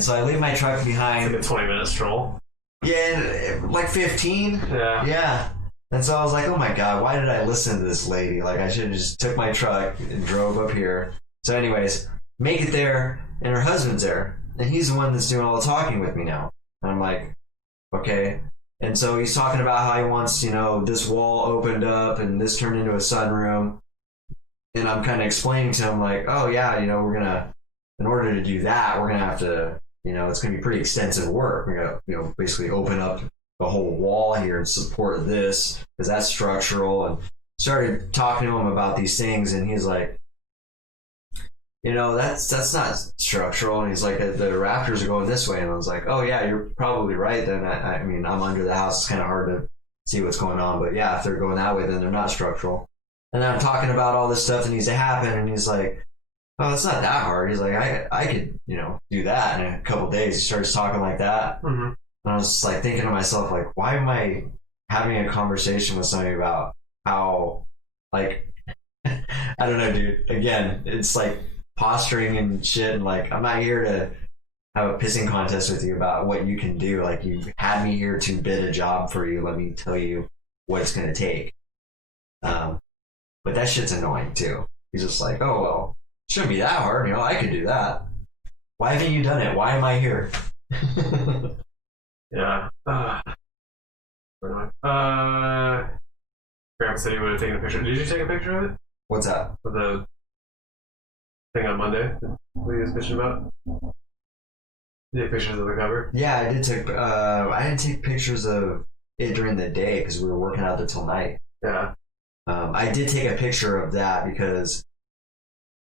so I leave my truck behind. It's like a 20-minute stroll. Yeah, like 15. Yeah. Yeah. And so I was like, oh my God, why did I listen to this lady? Like, I should have just took my truck and drove up here. So anyways, make it there, and her husband's there. And he's the one that's doing all the talking with me now. And I'm like, okay. And so he's talking about how he wants, this wall opened up and this turned into a sunroom. And I'm kind of explaining to him like, oh yeah, we're going to, in order to do that, we're going to have to, it's going to be pretty extensive work. We're going to, basically open up the whole wall here and support this because that's structural. And started talking to him about these things, and he's like, that's not structural. And he's like, the rafters are going this way. And I was like, oh yeah, you're probably right then. I mean, I'm under the house. It's kind of hard to see what's going on. But yeah, if they're going that way, then they're not structural. And then I'm talking about all this stuff that needs to happen. And he's like, oh, it's not that hard. He's like, I could, do that in a couple days. He starts talking like that. Mm-hmm. And I was just like thinking to myself, like, why am I having a conversation with somebody about how, like, I don't know, dude. Again, it's like posturing and shit. And like, I'm not here to have a pissing contest with you about what you can do. Like, you had me here to bid a job for you. Let me tell you what it's going to take. But that shit's annoying too. He's just like, oh, well, it shouldn't be that hard. I could do that. Why haven't you done it? Why am I here? Yeah. Graham said he would have taken a picture. Did you take a picture of it? What's that? Of the thing on Monday? What he was bitching about? Did you take pictures of the cover? Yeah, I did take. I didn't take pictures of it during the day because we were working out there till night. Yeah. I did take a picture of that because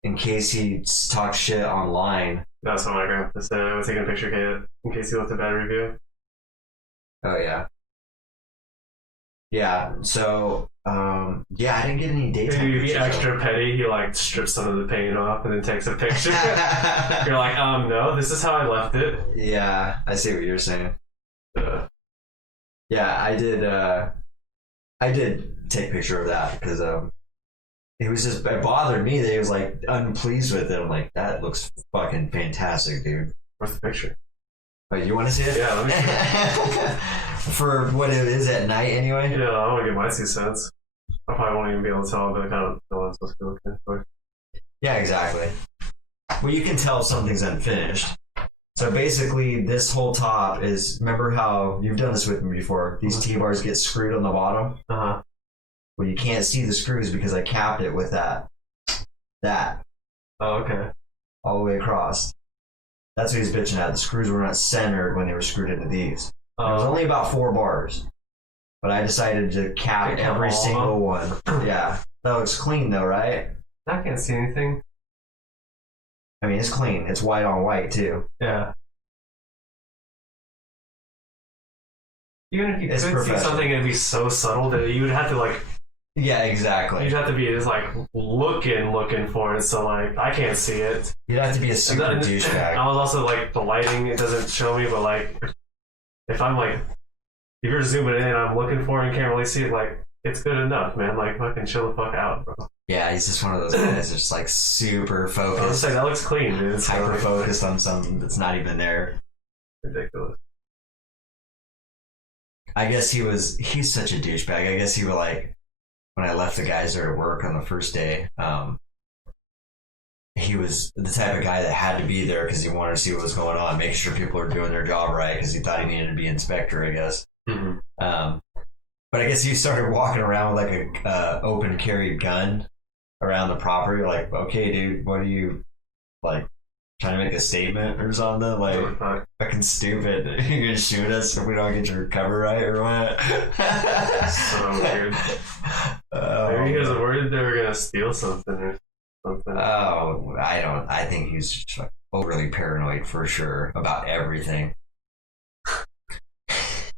in case he talks shit online. That's what my grandpa said. I was taking a picture in case he left a bad review. Oh, yeah. Yeah, so, I didn't get any daytime Maybe pictures. extra petty, he like strips some of the paint off and then takes a picture. You're like, no, this is how I left it. Yeah, I see what you're saying. Yeah, I did take a picture of that because it bothered me that he was like unpleased with it. I'm like, that looks fucking fantastic, dude. Where's the picture? Oh, you want to see it? Yeah, let me see it. For what it is at night anyway? Yeah, I want to get my 2 cents. I probably won't even be able to tell, but I kind of know what I'm supposed to be looking for. Yeah, exactly. Well, you can tell if something's unfinished. So basically, this whole top is, remember how, you've done this with me before, these T-bars get screwed on the bottom? Uh-huh. Well, you can't see the screws because I capped it with that That Oh, okay. all the way across. That's what he's bitching at. The screws were not centered when they were screwed into these. There was only about 4 bars, but I decided to cap every single one. Yeah, that looks clean though, right? I can't see anything. I mean, it's clean. It's white on white too. Yeah. Even if you It's could see professional. something, it'd be so subtle that you would have to like. Yeah, exactly. You'd have to be just like looking for it. So like I can't see it. You'd have to be a super And douchebag. I was also like the lighting. It doesn't show me, but like if I'm like if you're zooming in, and I'm looking for it and can't really see it. Like it's good enough, man. Like fucking chill the fuck out, bro. Yeah, he's just one of those guys that's just like super I was focused, saying that looks clean, dude. It's hyper like, focused on something that's not even there. ridiculous. I guess he's such a douchebag. I guess he was like, when I left the guys there at work on the first day, he was the type of guy that had to be there because he wanted to see what was going on, making sure people are doing their job right because he thought he needed to be inspector, I guess. Mm-hmm. But I guess he started walking around with like a open carry gun around the property. Like, okay, dude, what are you like trying to make a statement or something? Like, fucking stupid. You're gonna shoot us if we don't get your cover right or what? So weird. Maybe he was worried they were gonna steal something or something. Oh, I think he's just like overly paranoid for sure about everything.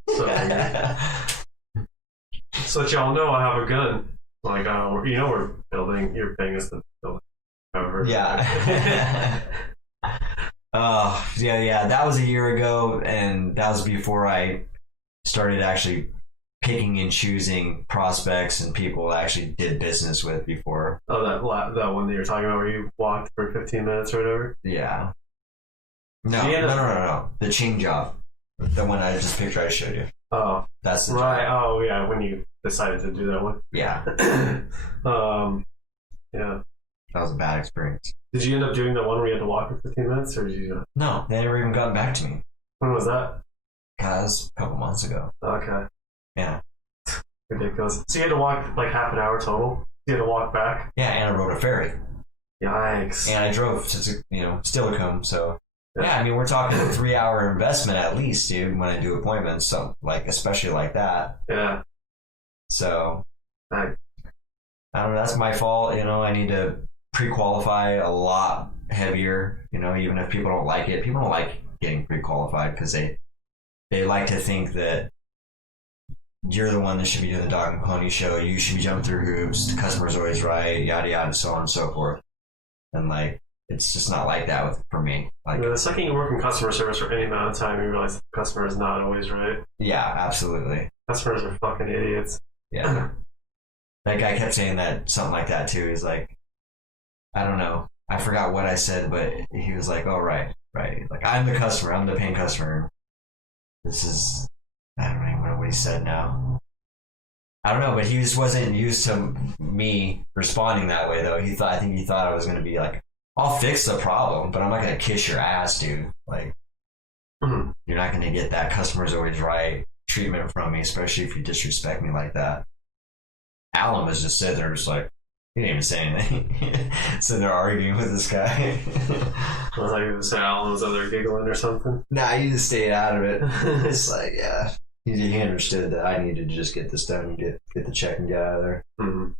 So weird. So that y'all know, I have a gun. Like, we're building. You're paying us to build. However. Yeah. Yeah. That was a year ago, and that was before I started actually picking and choosing prospects and people I actually did business with before. Oh, that one that you're talking about where you walked for 15 minutes or whatever? Yeah. No. The chain job. The one I just picture I showed you. Oh. That's the right. job. Oh, yeah, when you decided to do that one. Yeah. Yeah. That was a bad experience. Did you end up doing the one where you had to walk for 15 minutes, or did you? No, they never even gotten back to me. When was that? Guys, a couple months ago. Okay. Yeah. Ridiculous. So you had to walk like half an hour total? You had to walk back? Yeah, and I rode a ferry. Yikes. And I drove to, Stillicum, so... Yeah, I mean, we're talking a 3-hour investment at least, dude, when I do appointments, so, like, especially like that. Yeah. So... Right. I don't know, that's my fault, I need to pre-qualify a lot heavier, even if people don't like it. People don't like getting pre-qualified because they like to think that you're the one that should be doing the dog and pony show. You should be jumping through hoops. The customer's always right, yada yada, so on and so forth. And like, it's just not like that for me. Like, the second you work in customer service for any amount of time, you realize the customer is not always right. yeah, absolutely. Customers are fucking idiots. Yeah. That guy kept saying that, something like that too. He's like, I don't know. I forgot what I said, but he was like, oh, right. Like, I'm the customer. I'm the paying customer. This is, I don't even know what he said now. I don't know, but he just wasn't used to me responding that way, though. I think he thought I was going to be like, I'll fix the problem, but I'm not going to kiss your ass, dude. Like, you're not going to get that customer's always right treatment from me, especially if you disrespect me like that. Alan was just sitting there, just like, he didn't even say anything. Sitting there arguing with this guy. I was like, Alan was over there giggling or something. Nah, he just stayed out of it. It's like, yeah. He understood that I needed to just get this done and get the check and get out of there. Mm-hmm.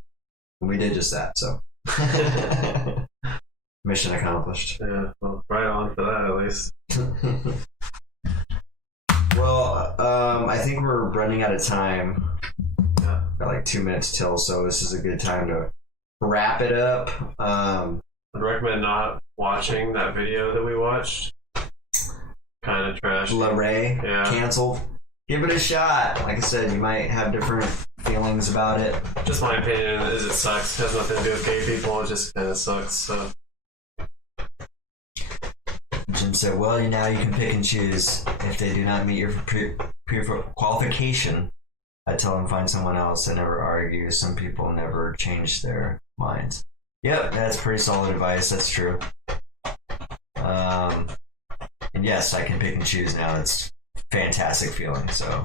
And we did just that, so. Mission accomplished. Yeah, well, right on for that, at least. Well, I think we're running out of time. Yeah. Got like 2 minutes till, so this is a good time to wrap it up. I'd recommend not watching that video that we watched. Kind of trash. LeRae, Yeah. canceled. Give it a shot. Like I said, you might have different feelings about it. Just my opinion is it sucks. It has nothing to do with gay people. It just kind of sucks. So. Jim said, well, now you can pick and choose. If they do not meet your qualification, I tell them find someone else. I never argue. Some people never change their minds. Yep, that's pretty solid advice. That's true. And yes, I can pick and choose now. It's a fantastic feeling. So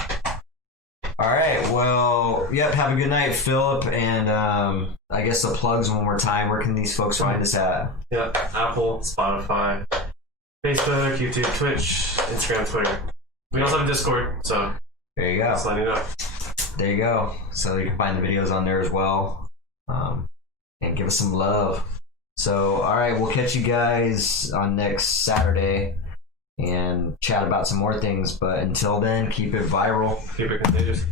All right. Well, yep. Have a good night, Philip. And I guess the plugs one more time. Where can these folks find us at? Yep. Apple, Spotify, Facebook, YouTube, Twitch, Instagram, Twitter. We also have a Discord, so There you go. just letting you know. There you go. So you can find the videos on there as well. And give us some love. So, all right, we'll catch you guys on next Saturday and chat about some more things. But until then, keep it viral. Keep it contagious.